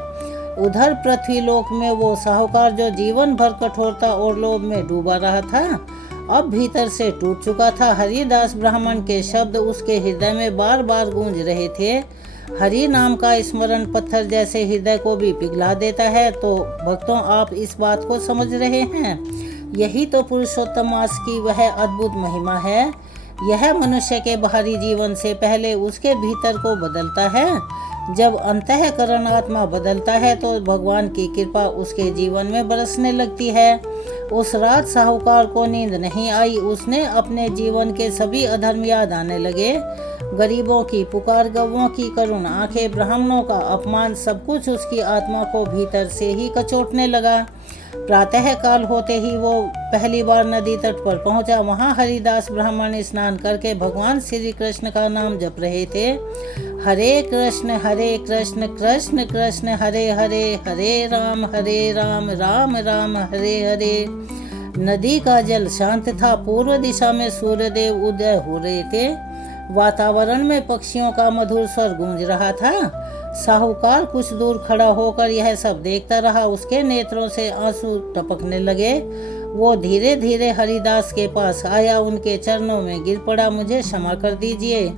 उधर पृथ्वीलोक में वो साहूकार जो जीवन भर कठोरता और लोभ में डूबा रहा था, अब भीतर से टूट चुका था। हरिदास ब्राह्मण के शब्द उसके हृदय में बार बार गूंज रहे थे। हरि नाम का स्मरण पत्थर जैसे हृदय को भी पिघला देता है। तो भक्तों, आप इस बात को समझ रहे हैं, यही तो पुरुषोत्तम मास की वह अद्भुत महिमा है। यह मनुष्य के बाहरी जीवन से पहले उसके भीतर को बदलता है। जब अंतःकरण आत्मा बदलता है तो भगवान की कृपा उसके जीवन में बरसने लगती है। उस रात साहूकार को नींद नहीं आई। उसने अपने जीवन के सभी अधर्म याद आने लगे। गरीबों की पुकार, गौओं की करुण आंखें, ब्राह्मणों का अपमान, सब कुछ उसकी आत्मा को भीतर से ही कचोटने लगा। प्रातः काल होते ही वो पहली बार नदी तट पर पहुंचा। वहां हरिदास ब्राह्मण स्नान करके भगवान श्री कृष्ण का नाम जप रहे थे। हरे कृष्ण कृष्ण कृष्ण हरे हरे, हरे राम राम राम हरे हरे। नदी का जल शांत था। पूर्व दिशा में सूर्यदेव उदय हो रहे थे। वातावरण में पक्षियों का मधुर स्वर गूंज रहा था। साहूकार कुछ दूर खड़ा होकर यह सब देखता रहा। उसके नेत्रों से आंसू टपकने लगे। वो धीरे धीरे हरिदास के पास आया, उनके चरणों में गिर पड़ा। मुझे क्षमा कर दीजिए,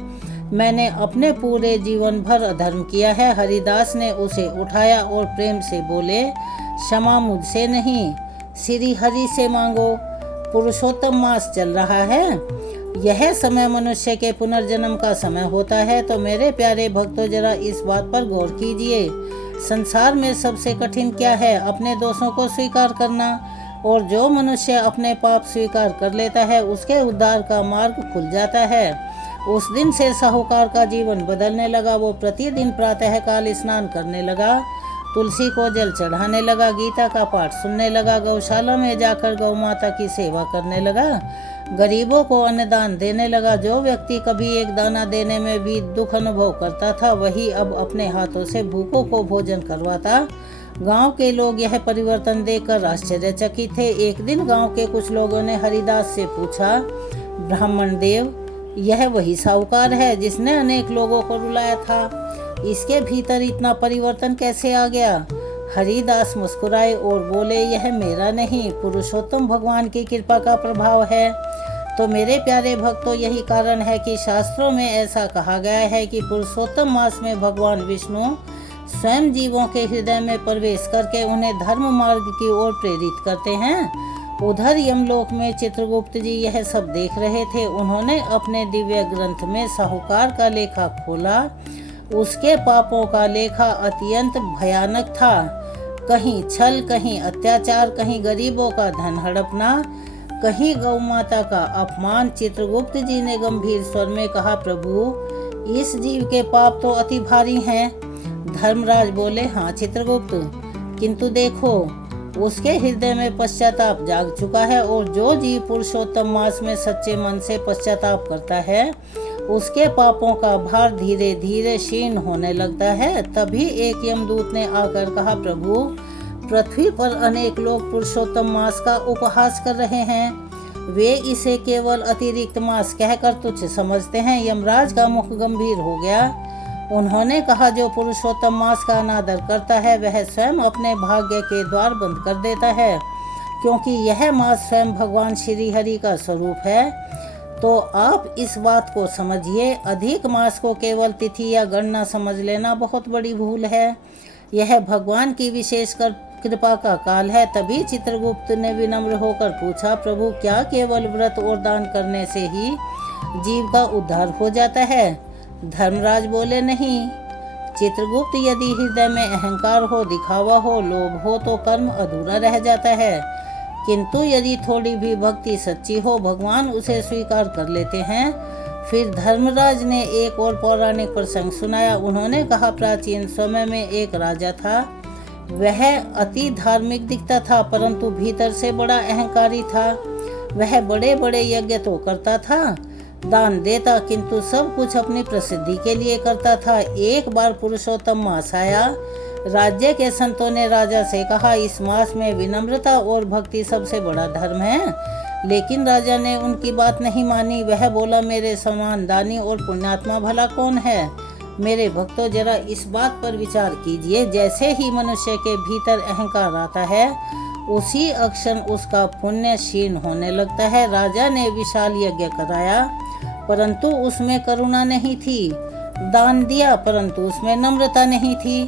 मैंने अपने पूरे जीवन भर अधर्म किया है। हरिदास ने उसे उठाया और प्रेम से बोले, क्षमा मुझसे नहीं, श्री हरि से मांगो। पुरुषोत्तम मास चल रहा है। यह समय मनुष्य के पुनर्जन्म का समय होता है। तो मेरे प्यारे भक्तों, जरा इस बात पर गौर कीजिए। संसार में सबसे कठिन क्या है? अपने दोषों को स्वीकार करना। और जो मनुष्य अपने पाप स्वीकार कर लेता है, उसके उद्धार का मार्ग खुल जाता है। उस दिन से साहूकार का जीवन बदलने लगा। वो प्रतिदिन प्रातःकाल स्नान करने लगा, तुलसी को जल चढ़ाने लगा, गीता का पाठ सुनने लगा, गौशाला में जाकर गौ माता की सेवा करने लगा, गरीबों को अन्नदान देने लगा। जो व्यक्ति कभी एक दाना देने में भी दुख अनुभव करता था, वही अब अपने हाथों से भूखों को भोजन करवाता। गांव के लोग यह परिवर्तन देखकर आश्चर्यचकित थे। एक दिन गांव के कुछ लोगों ने हरिदास से पूछा, ब्राह्मण देव, यह वही साहूकार है जिसने अनेक लोगों को रुलाया था, इसके भीतर इतना परिवर्तन कैसे आ गया? हरिदास मुस्कुराए और बोले, यह मेरा नहीं, पुरुषोत्तम भगवान की कृपा का प्रभाव है। तो मेरे प्यारे भक्तों, यही कारण है कि शास्त्रों में ऐसा कहा गया है कि पुरुषोत्तम मास में भगवान विष्णु स्वयं जीवों के हृदय में प्रवेश करके उन्हें धर्म मार्ग की ओर प्रेरित करते हैं। उधर यमलोक में चित्रगुप्त जी यह सब देख रहे थे। उन्होंने अपने दिव्य ग्रंथ में साहूकार का लेखा खोला। उसके पापों का लेखा अत्यंत भयानक था। कहीं छल, कहीं अत्याचार, कहीं गरीबों का धन हड़पना, कहीं गौ माता का अपमान। चित्रगुप्त जी ने गंभीर स्वर में कहा, प्रभु, इस जीव के पाप तो अति भारी हैं। धर्मराज बोले, हाँ चित्रगुप्त, किंतु देखो, उसके हृदय में पश्चाताप जाग चुका है, और जो जीव पुरुषोत्तम मास में सच्चे मन से पश्चाताप करता है, उसके पापों का भार धीरे धीरे क्षीण होने लगता है। तभी एक यमदूत ने आकर कहा, प्रभु, पृथ्वी पर अनेक लोग पुरुषोत्तम मास का उपहास कर रहे हैं। वे इसे केवल अतिरिक्त मास कहकर तुच्छ समझते हैं। यमराज का मुख गंभीर हो गया। उन्होंने कहा, जो पुरुषोत्तम मास का अनादर करता है वह स्वयं अपने भाग्य के द्वार बंद कर देता है, क्योंकि यह मास स्वयं भगवान श्री हरि का स्वरूप है। तो आप इस बात को समझिए, अधिक मास को केवल तिथि या गणना समझ लेना बहुत बड़ी भूल है। यह भगवान की विशेष कृपा का काल है। तभी चित्रगुप्त ने विनम्र होकर पूछा, प्रभु, क्या केवल व्रत और दान करने से ही जीव का उद्धार हो जाता है? धर्मराज बोले, नहीं चित्रगुप्त, यदि हृदय में अहंकार हो, दिखावा हो, लोभ हो तो कर्म अधूरा रह जाता है, किंतु यदि थोड़ी भी भक्ति सच्ची हो, भगवान उसे स्वीकार कर लेते हैं। फिर धर्मराज ने एक और पौराणिक प्रसंग सुनाया। उन्होंने कहा, प्राचीन समय में एक राजा था। वह अति धार्मिक दिखता था, परंतु भीतर से बड़ा अहंकारी था। वह बड़े बड़े यज्ञ तो करता था, दान देता, किंतु सब कुछ अपनी प्रसिद्धि के लिए करता था। एक बार पुरुषोत्तम मास आया। राज्य के संतों ने राजा से कहा, इस मास में विनम्रता और भक्ति सबसे बड़ा धर्म है। लेकिन राजा ने उनकी बात नहीं मानी। वह बोला, मेरे समान दानी और पुण्यात्मा भला कौन है? मेरे भक्तों, जरा इस बात पर विचार कीजिए। जैसे ही मनुष्य के भीतर अहंकार आता है, उसी अक्षण उसका पुण्य क्षीण होने लगता है। राजा ने विशाल यज्ञ कराया, परंतु उसमें करुणा नहीं थी। दान दिया, परंतु उसमें नम्रता नहीं थी।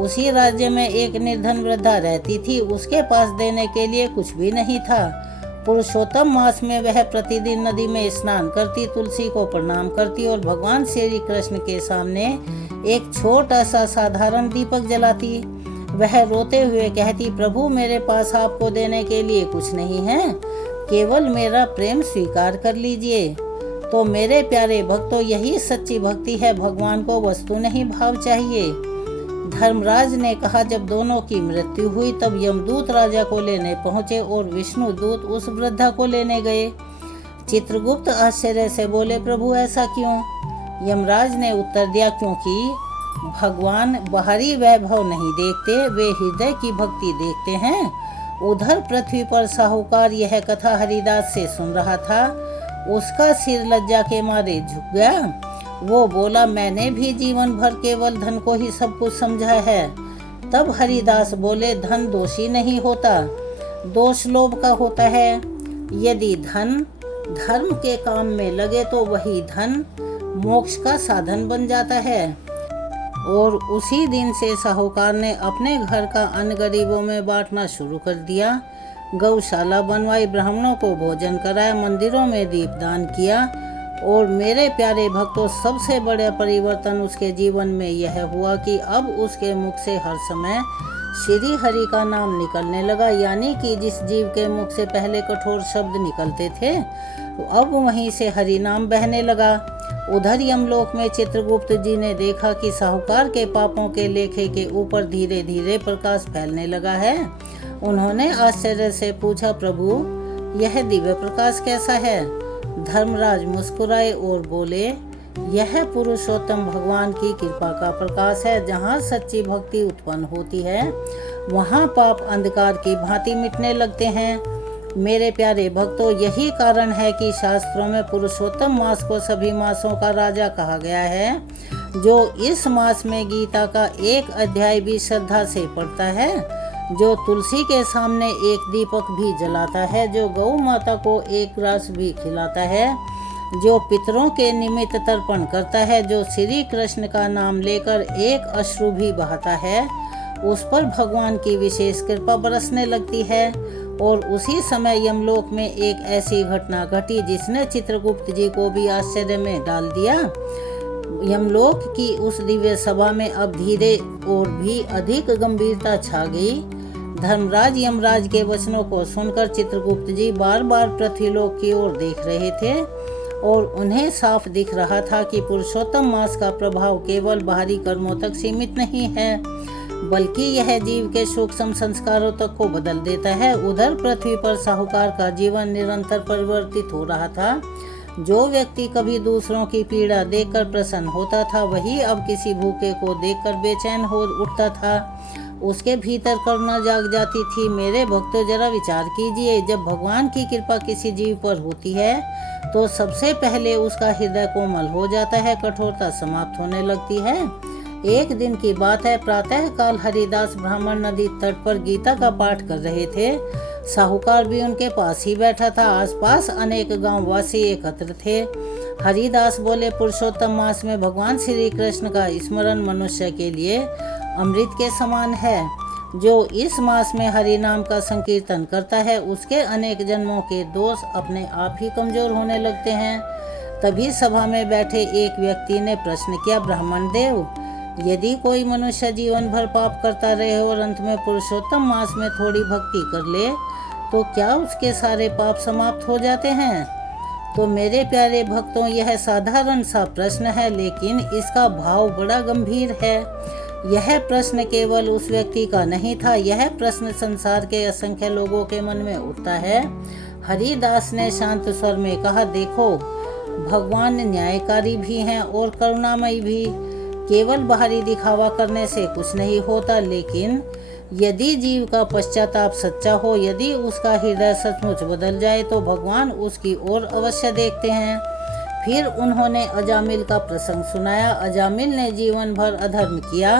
उसी राज्य में एक निर्धन वृद्धा रहती थी। उसके पास देने के लिए कुछ भी नहीं था। पुरुषोत्तम मास में वह प्रतिदिन नदी में स्नान करती, तुलसी को प्रणाम करती और भगवान श्री कृष्ण के सामने एक छोटा सा साधारण दीपक जलाती। वह रोते हुए कहती, प्रभु, मेरे पास आपको देने के लिए कुछ नहीं है, केवल मेरा प्रेम स्वीकार कर लीजिए। तो मेरे प्यारे भक्तों, यही सच्ची भक्ति है। भगवान को वस्तु नहीं, भाव चाहिए। धर्मराज ने कहा, जब दोनों की मृत्यु हुई तब यमदूत राजा को लेने पहुंचे और विष्णु दूत उस वृद्धा को लेने गए। चित्रगुप्त आश्चर्य से बोले, प्रभु, ऐसा क्यों? यमराज ने उत्तर दिया, क्योंकि भगवान बाहरी वैभव नहीं देखते, वे हृदय की भक्ति देखते हैं। उधर पृथ्वी पर साहूकार यह कथा हरिदास से सुन रहा था। उसका सिर लज्जा के मारे झुक गया। वो बोला, मैंने भी जीवन भर केवल धन को ही सब कुछ समझा है। तब हरिदास बोले, धन दोषी नहीं होता, दोष लोभ का होता है। यदि धन धर्म के काम में लगे तो वही धन मोक्ष का साधन बन जाता है। और उसी दिन से साहूकार ने अपने घर का अन्न गरीबों में बांटना शुरू कर दिया। गौशाला बनवाई, ब्राह्मणों को भोजन कराया, मंदिरों में दीपदान किया। और मेरे प्यारे भक्तों, सबसे बड़ा परिवर्तन उसके जीवन में यह हुआ कि अब उसके मुख से हर समय श्री हरि का नाम निकलने लगा। यानी कि जिस जीव के मुख से पहले कठोर शब्द निकलते थे, अब वहीं से हरि नाम बहने लगा। उधर यमलोक में चित्रगुप्त जी ने देखा कि साहूकार के पापों के लेखे के ऊपर धीरे धीरे प्रकाश फैलने लगा है। उन्होंने आश्चर्य से पूछा, प्रभु, यह दिव्य प्रकाश कैसा है? धर्मराज मुस्कुराए और बोले, यह पुरुषोत्तम भगवान की कृपा का प्रकाश है। जहाँ सच्ची भक्ति उत्पन्न होती है, वहाँ पाप अंधकार की भांति मिटने लगते हैं। मेरे प्यारे भक्तों, यही कारण है कि शास्त्रों में पुरुषोत्तम मास को सभी मासों का राजा कहा गया है। जो इस मास में गीता का एक अध्याय भी श्रद्धा से पढ़ता है, जो तुलसी के सामने एक दीपक भी जलाता है, जो गौ माता को एक ग्रास भी खिलाता है, जो पितरों के निमित्त तर्पण करता है, जो श्री कृष्ण का नाम लेकर एक अश्रु भी बहाता है, उस पर भगवान की विशेष कृपा बरसने लगती है। और उसी समय यमलोक में एक ऐसी घटना घटी जिसने चित्रगुप्त जी को भी आश्चर्य में डाल दिया। यमलोक की उस दिव्य सभा में अब धीरे और भी अधिक गंभीरता छा गई। धर्मराज यमराज के वचनों को सुनकर चित्रगुप्त जी बार बार पृथ्वीलोक की ओर देख रहे थे और उन्हें साफ दिख रहा था कि पुरुषोत्तम मास का प्रभाव केवल बाहरी कर्मों तक सीमित नहीं है, बल्कि यह जीव के सूक्ष्म संस्कारों तक को बदल देता है। उधर पृथ्वी पर साहूकार का जीवन निरंतर परिवर्तित हो रहा था। जो व्यक्ति कभी दूसरों की पीड़ा देखकर प्रसन्न होता था, वही अब किसी भूखे को देखकर बेचैन हो उठता था। उसके भीतर करुणा जाग जाती थी। मेरे भक्तों, जरा विचार कीजिए, जब भगवान की कृपा किसी जीव पर होती है तो सबसे पहले उसका हृदय कोमल हो जाता है, कठोरता समाप्त होने लगती है। एक दिन की बात है, प्रातः काल हरिदास ब्राह्मण नदी तट पर गीता का पाठ कर रहे थे। साहूकार भी उनके पास ही बैठा था। आसपास अनेक गांव वासी एकत्र थे। हरिदास बोले, पुरुषोत्तम मास में भगवान श्री कृष्ण का स्मरण मनुष्य के लिए अमृत के समान है। जो इस मास में हरि नाम का संकीर्तन करता है, उसके अनेक जन्मों के दोष अपने आप ही कमजोर होने लगते हैं। तभी सभा में बैठे एक व्यक्ति ने प्रश्न किया, ब्राह्मण देव, यदि कोई मनुष्य जीवन भर पाप करता रहे और अंत में पुरुषोत्तम मास में थोड़ी भक्ति कर ले, तो क्या उसके सारे पाप समाप्त हो जाते हैं? तो मेरे प्यारे भक्तों, यह साधारण सा प्रश्न है, लेकिन इसका भाव बड़ा गंभीर है। यह प्रश्न केवल उस व्यक्ति का नहीं था, यह प्रश्न संसार के असंख्य लोगों के मन में उठता है। हरिदास ने शांत स्वर में कहा, देखो, भगवान न्यायकारी भी हैं और करुणामयी भी। केवल बाहरी दिखावा करने से कुछ नहीं होता, लेकिन यदि जीव का पश्चाताप सच्चा हो, यदि उसका हृदय सचमुच बदल जाए, तो भगवान उसकी ओर अवश्य देखते हैं। फिर उन्होंने अजामिल का प्रसंग सुनाया। अजामिल ने जीवन भर अधर्म किया,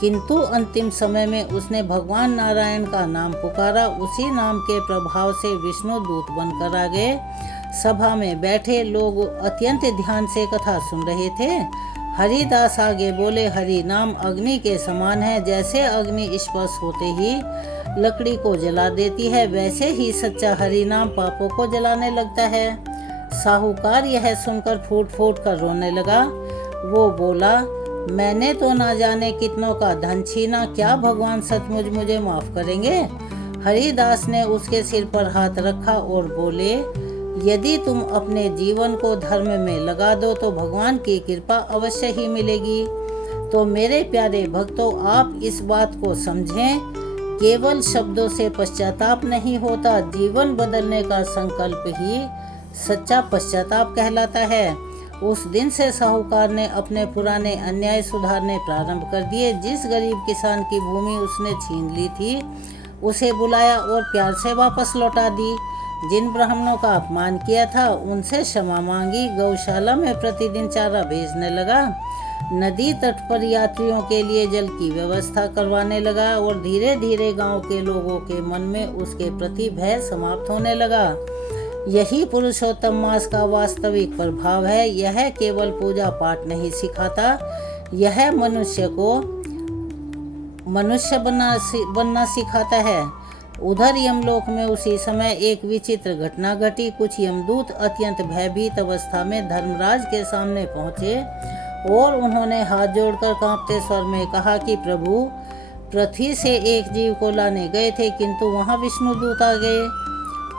किंतु अंतिम समय में उसने भगवान नारायण का नाम पुकारा। उसी नाम के प्रभाव से विष्णु दूत बनकर आ गए। सभा में बैठे लोग अत्यंत ध्यान से कथा सुन रहे थे। हरिदास आगे बोले, हरि नाम अग्नि के समान है। जैसे अग्नि स्पर्श होते ही लकड़ी को जला देती है, वैसे ही सच्चा हरि नाम पापों को जलाने लगता है। साहूकार यह सुनकर फूट फूट कर रोने लगा। वो बोला, मैंने तो ना जाने कितनों का धन छीना, क्या भगवान सचमुच मुझे माफ करेंगे? हरिदास ने उसके सिर पर हाथ रखा और बोले, यदि तुम अपने जीवन को धर्म में लगा दो तो भगवान की कृपा अवश्य ही मिलेगी। तो मेरे प्यारे भक्तों, आप इस बात को समझें, केवल शब्दों से पश्चाताप नहीं होता, जीवन बदलने का संकल्प ही सच्चा पश्चाताप कहलाता है। उस दिन से साहूकार ने अपने पुराने अन्याय सुधारने प्रारंभ कर दिए। जिस गरीब किसान की भूमि उसने छीन ली थी, उसे बुलाया और प्यार से वापस लौटा दी। जिन ब्राह्मणों का अपमान किया था, उनसे क्षमा मांगी। गौशाला में प्रतिदिन चारा भेजने लगा। नदी तट पर यात्रियों के लिए जल की व्यवस्था करवाने लगा और धीरे धीरे गांव के लोगों के मन में उसके प्रति भय समाप्त होने लगा। यही पुरुषोत्तम मास का वास्तविक प्रभाव है। यह केवल पूजा पाठ नहीं सिखाता, यह मनुष्य को मनुष्य बनना सिखाता है। उधर यमलोक में उसी समय एक विचित्र घटना घटी। कुछ यमदूत अत्यंत भयभीत अवस्था में धर्मराज के सामने पहुंचे और उन्होंने हाथ जोड़कर कांपते स्वर में कहा कि प्रभु, पृथ्वी से एक जीव को लाने गए थे, किंतु वहां विष्णुदूत आ गए।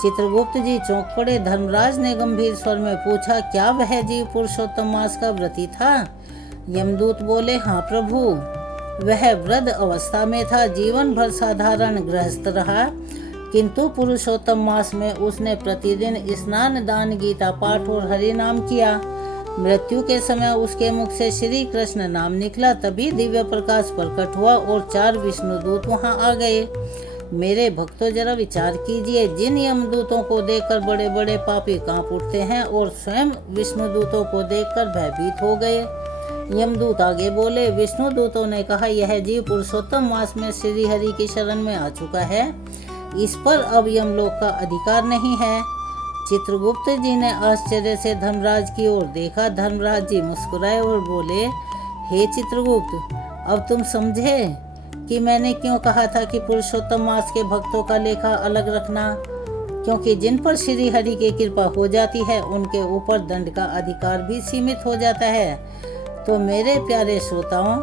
चित्रगुप्त जी चौंक पड़े। धर्मराज ने गंभीर स्वर में पूछा, क्या वह जीव पुरुषोत्तम मास का व्रती था? यमदूत बोले, हाँ प्रभु, वह वृद्ध अवस्था में था, जीवन भर साधारण गृहस्थ रहा, किंतु पुरुषोत्तम मास में उसने प्रतिदिन स्नान, दान, गीता पाठ और हरि नाम किया। मृत्यु के समय उसके मुख से श्री कृष्ण नाम निकला। तभी दिव्य प्रकाश प्रकट हुआ और 4 विष्णुदूत वहां आ गए। मेरे भक्तों, जरा विचार कीजिए, जिन यमदूतों को देखकर बड़े बड़े पापी कांप उठते हैं और स्वयं विष्णुदूतों को देखकर भयभीत हो गए। यमदूत आगे बोले, विष्णु दूतों ने कहा, यह जीव पुरुषोत्तम मास में श्री हरि की शरण में आ चुका है, इस पर अब यमलोक का अधिकार नहीं है। चित्रगुप्त जी ने आश्चर्य से धर्मराज की ओर देखा। धर्मराज जी मुस्कुराए और बोले, हे चित्रगुप्त, अब तुम समझे कि मैंने क्यों कहा था कि पुरुषोत्तम मास के भक्तों का लेखा अलग रखना, क्योंकि जिन पर श्री हरि की कृपा हो जाती है उनके ऊपर दंड का अधिकार भी सीमित हो जाता है। तो मेरे प्यारे श्रोताओं,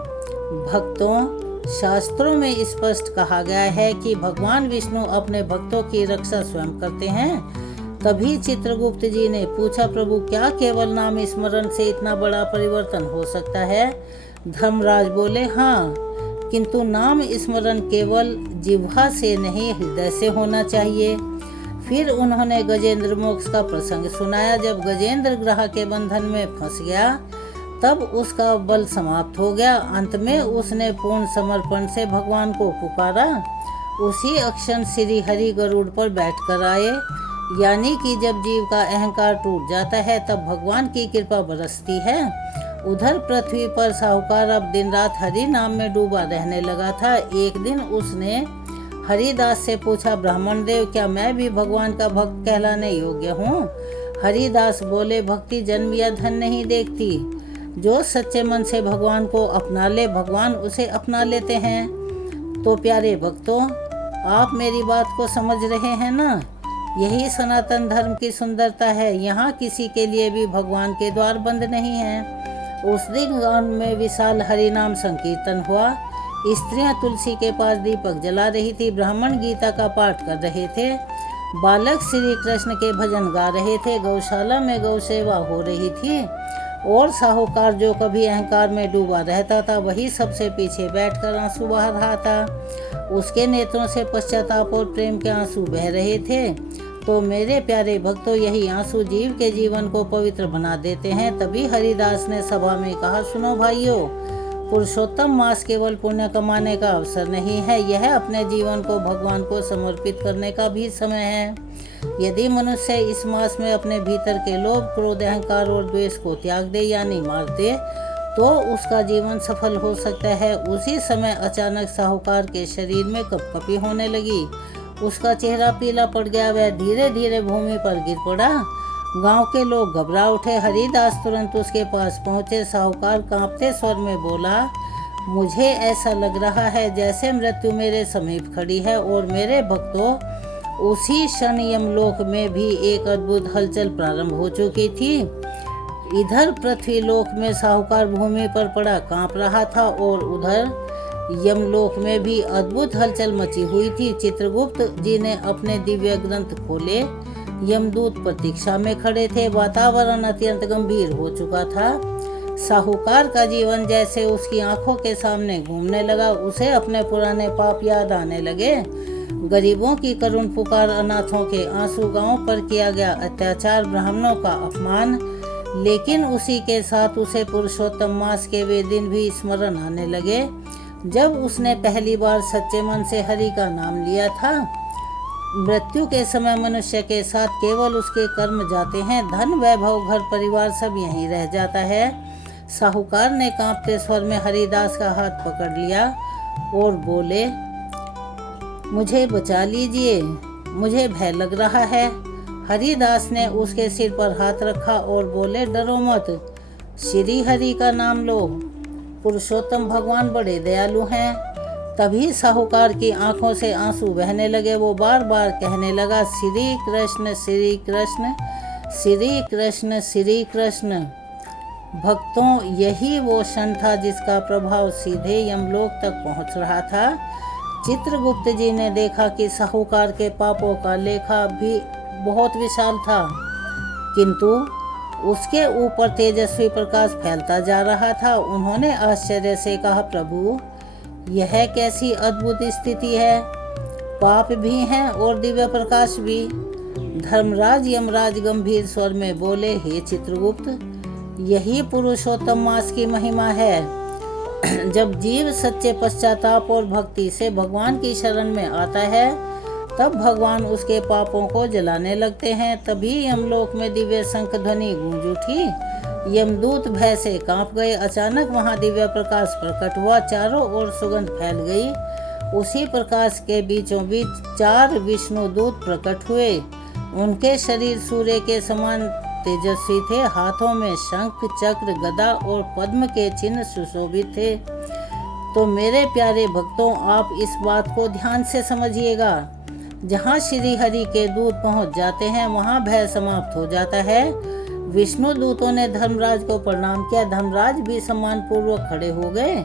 भक्तों, शास्त्रों में स्पष्ट कहा गया है कि भगवान विष्णु अपने भक्तों की रक्षा स्वयं करते हैं। तभी चित्रगुप्त जी ने पूछा, प्रभु, क्या केवल नाम स्मरण से इतना बड़ा परिवर्तन हो सकता है? धर्मराज बोले, हाँ, किंतु नाम स्मरण केवल जिह्वा से नहीं, हृदय से होना चाहिए। फिर उन्होंने गजेंद्र मोक्ष का प्रसंग सुनाया। जब गजेंद्र ग्रह के बंधन में फंस गया तब उसका बल समाप्त हो गया। अंत में उसने पूर्ण समर्पण से भगवान को पुकारा। उसी अक्षण श्री हरि गरुड़ पर बैठकर आए, यानी कि जब जीव का अहंकार टूट जाता है तब भगवान की कृपा बरसती है। उधर पृथ्वी पर साहूकार अब दिन रात हरि नाम में डूबा रहने लगा था। एक दिन उसने हरिदास से पूछा, ब्राह्मण देव, क्या मैं भी भगवान का भक्त कहलाने योग्य हूँ? हरिदास बोले, भक्ति जन्म या धन नहीं देखती, जो सच्चे मन से भगवान को अपना ले, भगवान उसे अपना लेते हैं। तो प्यारे भक्तों, आप मेरी बात को समझ रहे हैं ना? यही सनातन धर्म की सुंदरता है। यहाँ किसी के लिए भी भगवान के द्वार बंद नहीं है। उस दिन गांव में विशाल हरिनाम संकीर्तन हुआ। स्त्रियां तुलसी के पास दीपक जला रही थी, ब्राह्मण गीता का पाठ कर रहे थे, बालक श्री कृष्ण के भजन गा रहे थे, गौशाला में गौ सेवा हो रही थी और साहूकार, जो कभी अहंकार में डूबा रहता था, वही सबसे पीछे बैठकर आंसू बहा रहा था। उसके नेत्रों से पश्चाताप और प्रेम के आंसू बह रहे थे। तो मेरे प्यारे भक्तों, यही आंसू जीव के जीवन को पवित्र बना देते हैं। तभी हरिदास ने सभा में कहा, सुनो भाइयों, पुरुषोत्तम मास केवल पुण्य कमाने का अवसर नहीं है, यह अपने जीवन को भगवान को समर्पित करने का भी समय है। यदि मनुष्य इस मास में अपने भीतर के लोभ, क्रोध, अहंकार और द्वेष को त्याग दे यानी मार दे, तो उसका जीवन सफल हो सकता है। उसी समय अचानक साहूकार के शरीर में कपकपी होने लगी। उसका चेहरा पीला पड़ गया। वह धीरे धीरे भूमि पर गिर पड़ा। गांव के लोग घबरा उठे। हरिदास तुरंत उसके पास पहुंचे। साहूकार कांपते स्वर में बोला, मुझे ऐसा लग रहा है जैसे मृत्यु मेरे समीप खड़ी है। और मेरे भक्तों, उसी क्षण यमलोक में भी एक अद्भुत हलचल प्रारंभ हो चुकी थी। इधर पृथ्वी लोक में साहूकार भूमि पर पड़ा कांप रहा था और उधर यमलोक में भी अद्भुत हलचल मची हुई थी। चित्रगुप्त जी ने अपने दिव्य ग्रंथ खोले। यमदूत प्रतीक्षा में खड़े थे। वातावरण अत्यंत गंभीर हो चुका था। साहूकार का जीवन जैसे उसकी आंखों के सामने घूमने लगा। उसे अपने पुराने पाप याद आने लगे। गरीबों की करुण पुकार, अनाथों के आंसू, गांव पर किया गया अत्याचार, ब्राह्मणों का अपमान। लेकिन उसी के साथ उसे पुरुषोत्तम मास के वे दिन भी स्मरण आने लगे जब उसने पहली बार सच्चे मन से हरि का नाम लिया था। मृत्यु के समय मनुष्य के साथ केवल उसके कर्म जाते हैं। धन, वैभव, घर परिवार सब यहीं रह जाता है। साहूकार ने कांपते स्वर में हरिदास का हाथ पकड़ लिया और बोले, मुझे बचा लीजिए, मुझे भय लग रहा है। हरिदास ने उसके सिर पर हाथ रखा और बोले, डरो मत, श्री हरि का नाम लो, पुरुषोत्तम भगवान बड़े दयालु हैं। तभी साहूकार की आंखों से आंसू बहने लगे। वो बार बार कहने लगा, श्री कृष्ण, श्री कृष्ण, श्री कृष्ण, श्री कृष्ण। भक्तों, यही वो क्षण था जिसका प्रभाव सीधे यमलोक तक पहुंच रहा था। चित्रगुप्त जी ने देखा कि साहूकार के पापों का लेखा भी बहुत विशाल था, किंतु उसके ऊपर तेजस्वी प्रकाश फैलता जा रहा था। उन्होंने आश्चर्य से कहा, प्रभु, यह कैसी अद्भुत स्थिति है। पाप भी हैं और दिव्य प्रकाश भी। धर्मराज यमराज गंभीर स्वर में बोले, हे चित्रगुप्त, यही पुरुषोत्तम मास की महिमा है। जब जीव सच्चे पश्चाताप और भक्ति से भगवान की शरण में आता है, तब भगवान उसके पापों को जलाने लगते हैं। तभी यमलोक में दिव्य शंख ध्वनि गूंज उठी। यमदूत भय से कांप गए। अचानक वहां दिव्य प्रकाश प्रकट हुआ, चारों ओर सुगंध फैल गई। उसी प्रकाश के बीचों बीच 4 विष्णुदूत प्रकट हुए। उनके शरीर सूर्य के समान तेजस्वी थे। हाथों में शंख, चक्र, गदा और पद्म के चिन्ह सुशोभित थे। तो मेरे प्यारे भक्तों, आप इस बात को ध्यान से समझिएगा। जहाँ श्री हरि के दूत पहुँच जाते हैं, वहाँ भय समाप्त हो जाता है। विष्णु दूतों ने धर्मराज को प्रणाम किया। धर्मराज भी सम्मान पूर्वक खड़े हो गए।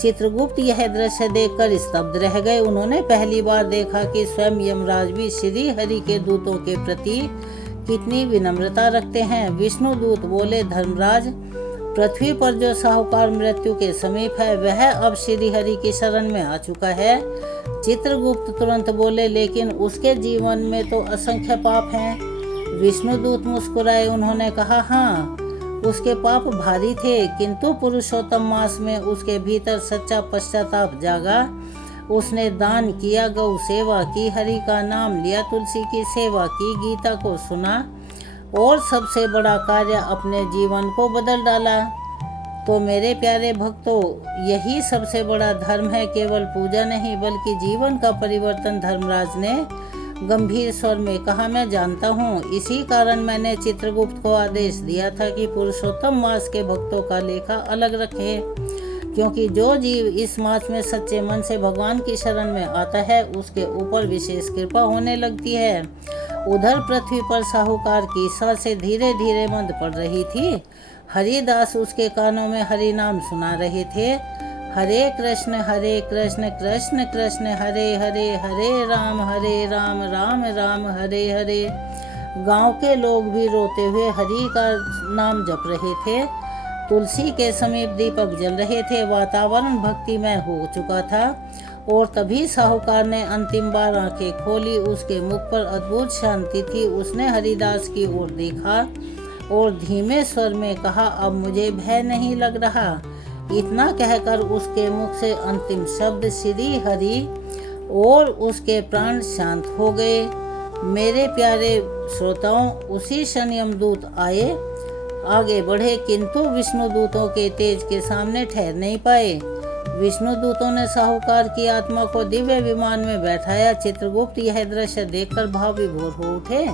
चित्रगुप्त यह दृश्य देखकर स्तब्ध रह गए। उन्होंने पहली बार देखा कि स्वयं यमराज भी श्री हरि के दूतों के प्रति कितनी विनम्रता रखते हैं। विष्णु दूत बोले, धर्मराज, पृथ्वी पर जो साहूकार मृत्यु के समीप है, वह अब श्री हरि की शरण में आ चुका है। चित्रगुप्त तुरंत बोले, लेकिन उसके जीवन में तो असंख्य पाप हैं। विष्णुदूत मुस्कुराए। उन्होंने कहा, हाँ, उसके पाप भारी थे, किंतु पुरुषोत्तम मास में उसके भीतर सच्चा पश्चाताप जागा। उसने दान किया, गौ सेवा की, हरि का नाम लिया, तुलसी की सेवा की, गीता को सुना और सबसे बड़ा कार्य अपने जीवन को बदल डाला। तो मेरे प्यारे भक्तों, यही सबसे बड़ा धर्म है। केवल पूजा नहीं बल्कि जीवन का परिवर्तन। धर्मराज ने गंभीर स्वर में कहा, मैं जानता हूँ। इसी कारण मैंने चित्रगुप्त को आदेश दिया था कि पुरुषोत्तम मास के भक्तों का लेखा अलग रखे, क्योंकि जो जीव इस मास में सच्चे मन से भगवान की शरण में आता है, उसके ऊपर विशेष कृपा होने लगती है। उधर पृथ्वी पर साहूकार की सांसें धीरे धीरे मंद पड़ रही थी। हरिदास उसके कानों में हरि नाम सुना रहे थे। हरे कृष्ण कृष्ण कृष्ण हरे हरे, हरे राम राम राम हरे हरे। गांव के लोग भी रोते हुए हरि का नाम जप रहे थे। तुलसी के समीप दीपक जल रहे थे। वातावरण भक्तिमय हो चुका था। और तभी साहूकार ने अंतिम बार आंखें खोली। उसके मुख पर अद्भुत शांति थी। उसने हरिदास की ओर देखा और धीमे स्वर में कहा, अब मुझे भय नहीं लग रहा। इतना कहकर उसके मुख से अंतिम शब्द श्री हरि और उसके प्राण शांत हो गए। मेरे प्यारे श्रोताओं, उसी क्षण यमदूत आगे बढ़े, किंतु विष्णुदूतों के तेज के सामने ठहर नहीं पाए। विष्णुदूतों ने साहूकार की आत्मा को दिव्य विमान में बैठाया। चित्रगुप्त यह दृश्य देखकर भाव विभोर हो उठे।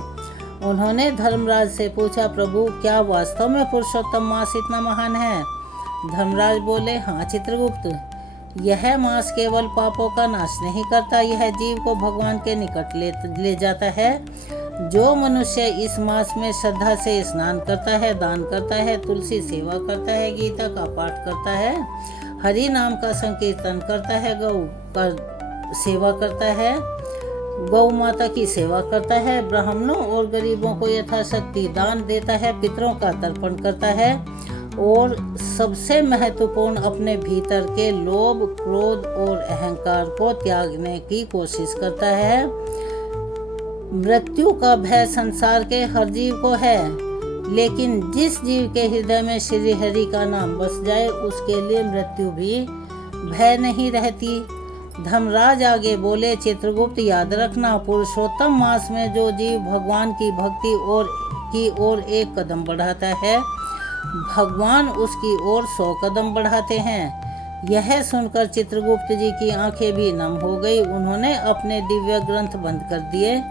उन्होंने धर्मराज से पूछा, प्रभु, क्या वास्तव में पुरुषोत्तम मास इतना महान है? धर्मराज बोले, हाँ चित्रगुप्त, यह मास केवल पापों का नाश नहीं करता, यह जीव को भगवान के निकट ले जाता है। जो मनुष्य इस मास में श्रद्धा से स्नान करता है, दान करता है, तुलसी सेवा करता है, गीता का पाठ करता है, हरि नाम का संकीर्तन करता है, गौ का सेवा करता है, गौ माता की सेवा करता है, ब्राह्मणों और गरीबों को यथाशक्ति दान देता है, पितरों का तर्पण करता है और सबसे महत्वपूर्ण अपने भीतर के लोभ, क्रोध और अहंकार को त्यागने की कोशिश करता है। मृत्यु का भय संसार के हर जीव को है, लेकिन जिस जीव के हृदय में श्री हरि का नाम बस जाए, उसके लिए मृत्यु भी भय नहीं रहती। धर्मराज आगे बोले, चित्रगुप्त, याद रखना, पुरुषोत्तम मास में जो जीव भगवान की भक्ति की ओर एक कदम बढ़ाता है, भगवान उसकी ओर 100 कदम बढ़ाते हैं। यह सुनकर चित्रगुप्त जी की आंखें भी नम हो गई। उन्होंने अपने दिव्य ग्रंथ बंद कर दिए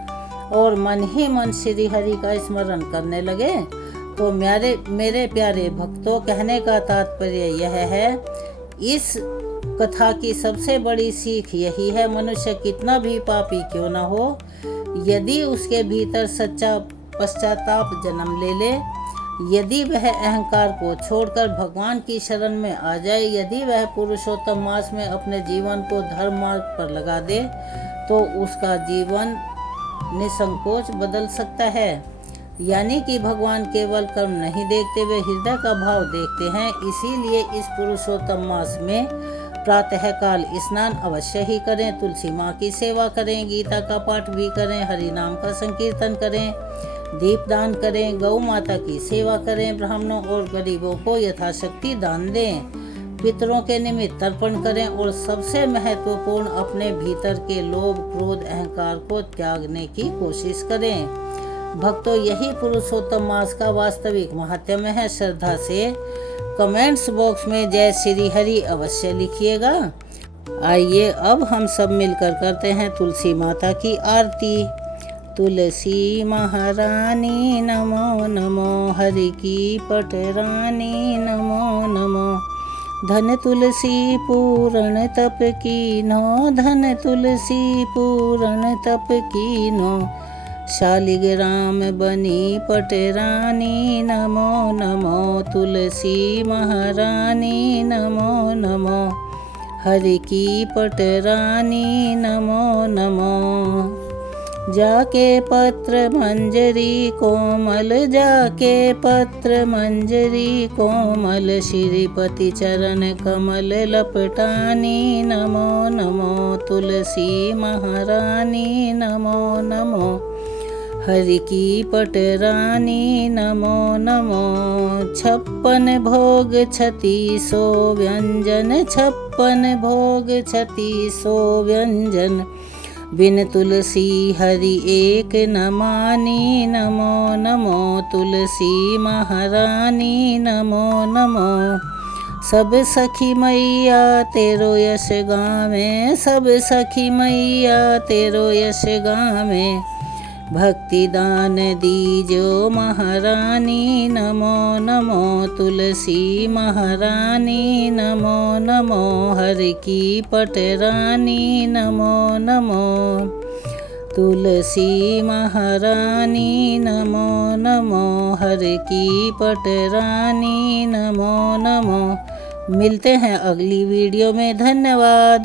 और मन ही मन श्री हरि का स्मरण करने लगे। तो मेरे प्यारे भक्तों, कहने का तात्पर्य यह है, इस कथा की सबसे बड़ी सीख यही है, मनुष्य कितना भी पापी क्यों न हो, यदि उसके भीतर सच्चा पश्चाताप जन्म ले, यदि वह अहंकार को छोड़कर भगवान की शरण में आ जाए, यदि वह पुरुषोत्तम मास में अपने जीवन को धर्म मार्ग पर लगा दे, तो उसका जीवन निसंकोच बदल सकता है। यानी कि भगवान केवल कर्म नहीं देखते, वे हृदय का भाव देखते हैं। इसीलिए इस पुरुषोत्तम मास में प्रातःकाल स्नान अवश्य ही करें, तुलसी माँ की सेवा करें, गीता का पाठ भी करें, हरि नाम का संकीर्तन करें, दीपदान करें, गौ माता की सेवा करें, ब्राह्मणों और गरीबों को यथाशक्ति दान दें, पितरों के निमित्त तर्पण करें और सबसे महत्वपूर्ण, अपने भीतर के लोभ, क्रोध, अहंकार को त्यागने की कोशिश करें। भक्तों, यही पुरुषोत्तम मास का वास्तविक महात्म्य है। श्रद्धा से कमेंट्स बॉक्स में जय श्री हरि अवश्य लिखिएगा। आइए अब हम सब मिलकर करते हैं तुलसी माता की आरती। तुलसी महारानी नमो नमो, हरि की पटरानी नमो नमो। धन तुलसी पूर्ण तप कीनो, धन तुलसी पूर्ण तप कीनो। शालिग्राम बनी पटरानी नमो नमो, तुलसी महारानी नमो नमो। हरि की पटरानी नमो नमो। जाके पत्र मंजरी कोमल, जाके पत्र मंजरी कोमल। श्रीपति चरण कमल लपटानी नमो नमो, तुलसी महारानी नमो नमो। हरि की पटरानी नमो नमो। 56 भोग 36 व्यंजन, 56 भोग 36 व्यंजन। बिन तुलसी हरि एक न मानी नमो नमो, तुलसी महारानी नमो नमो। सब सखी मैया तेरो यश गावे, सब सखी मैया तेरो यश गावे। भक्ति दान दीजो महारानी नमो नमो, तुलसी महारानी नमो नमो। हरि की पटरानी नमो नमो, तुलसी महारानी नमो नमो। हरि की पटरानी नमो नमो। मिलते हैं अगली वीडियो में। धन्यवाद।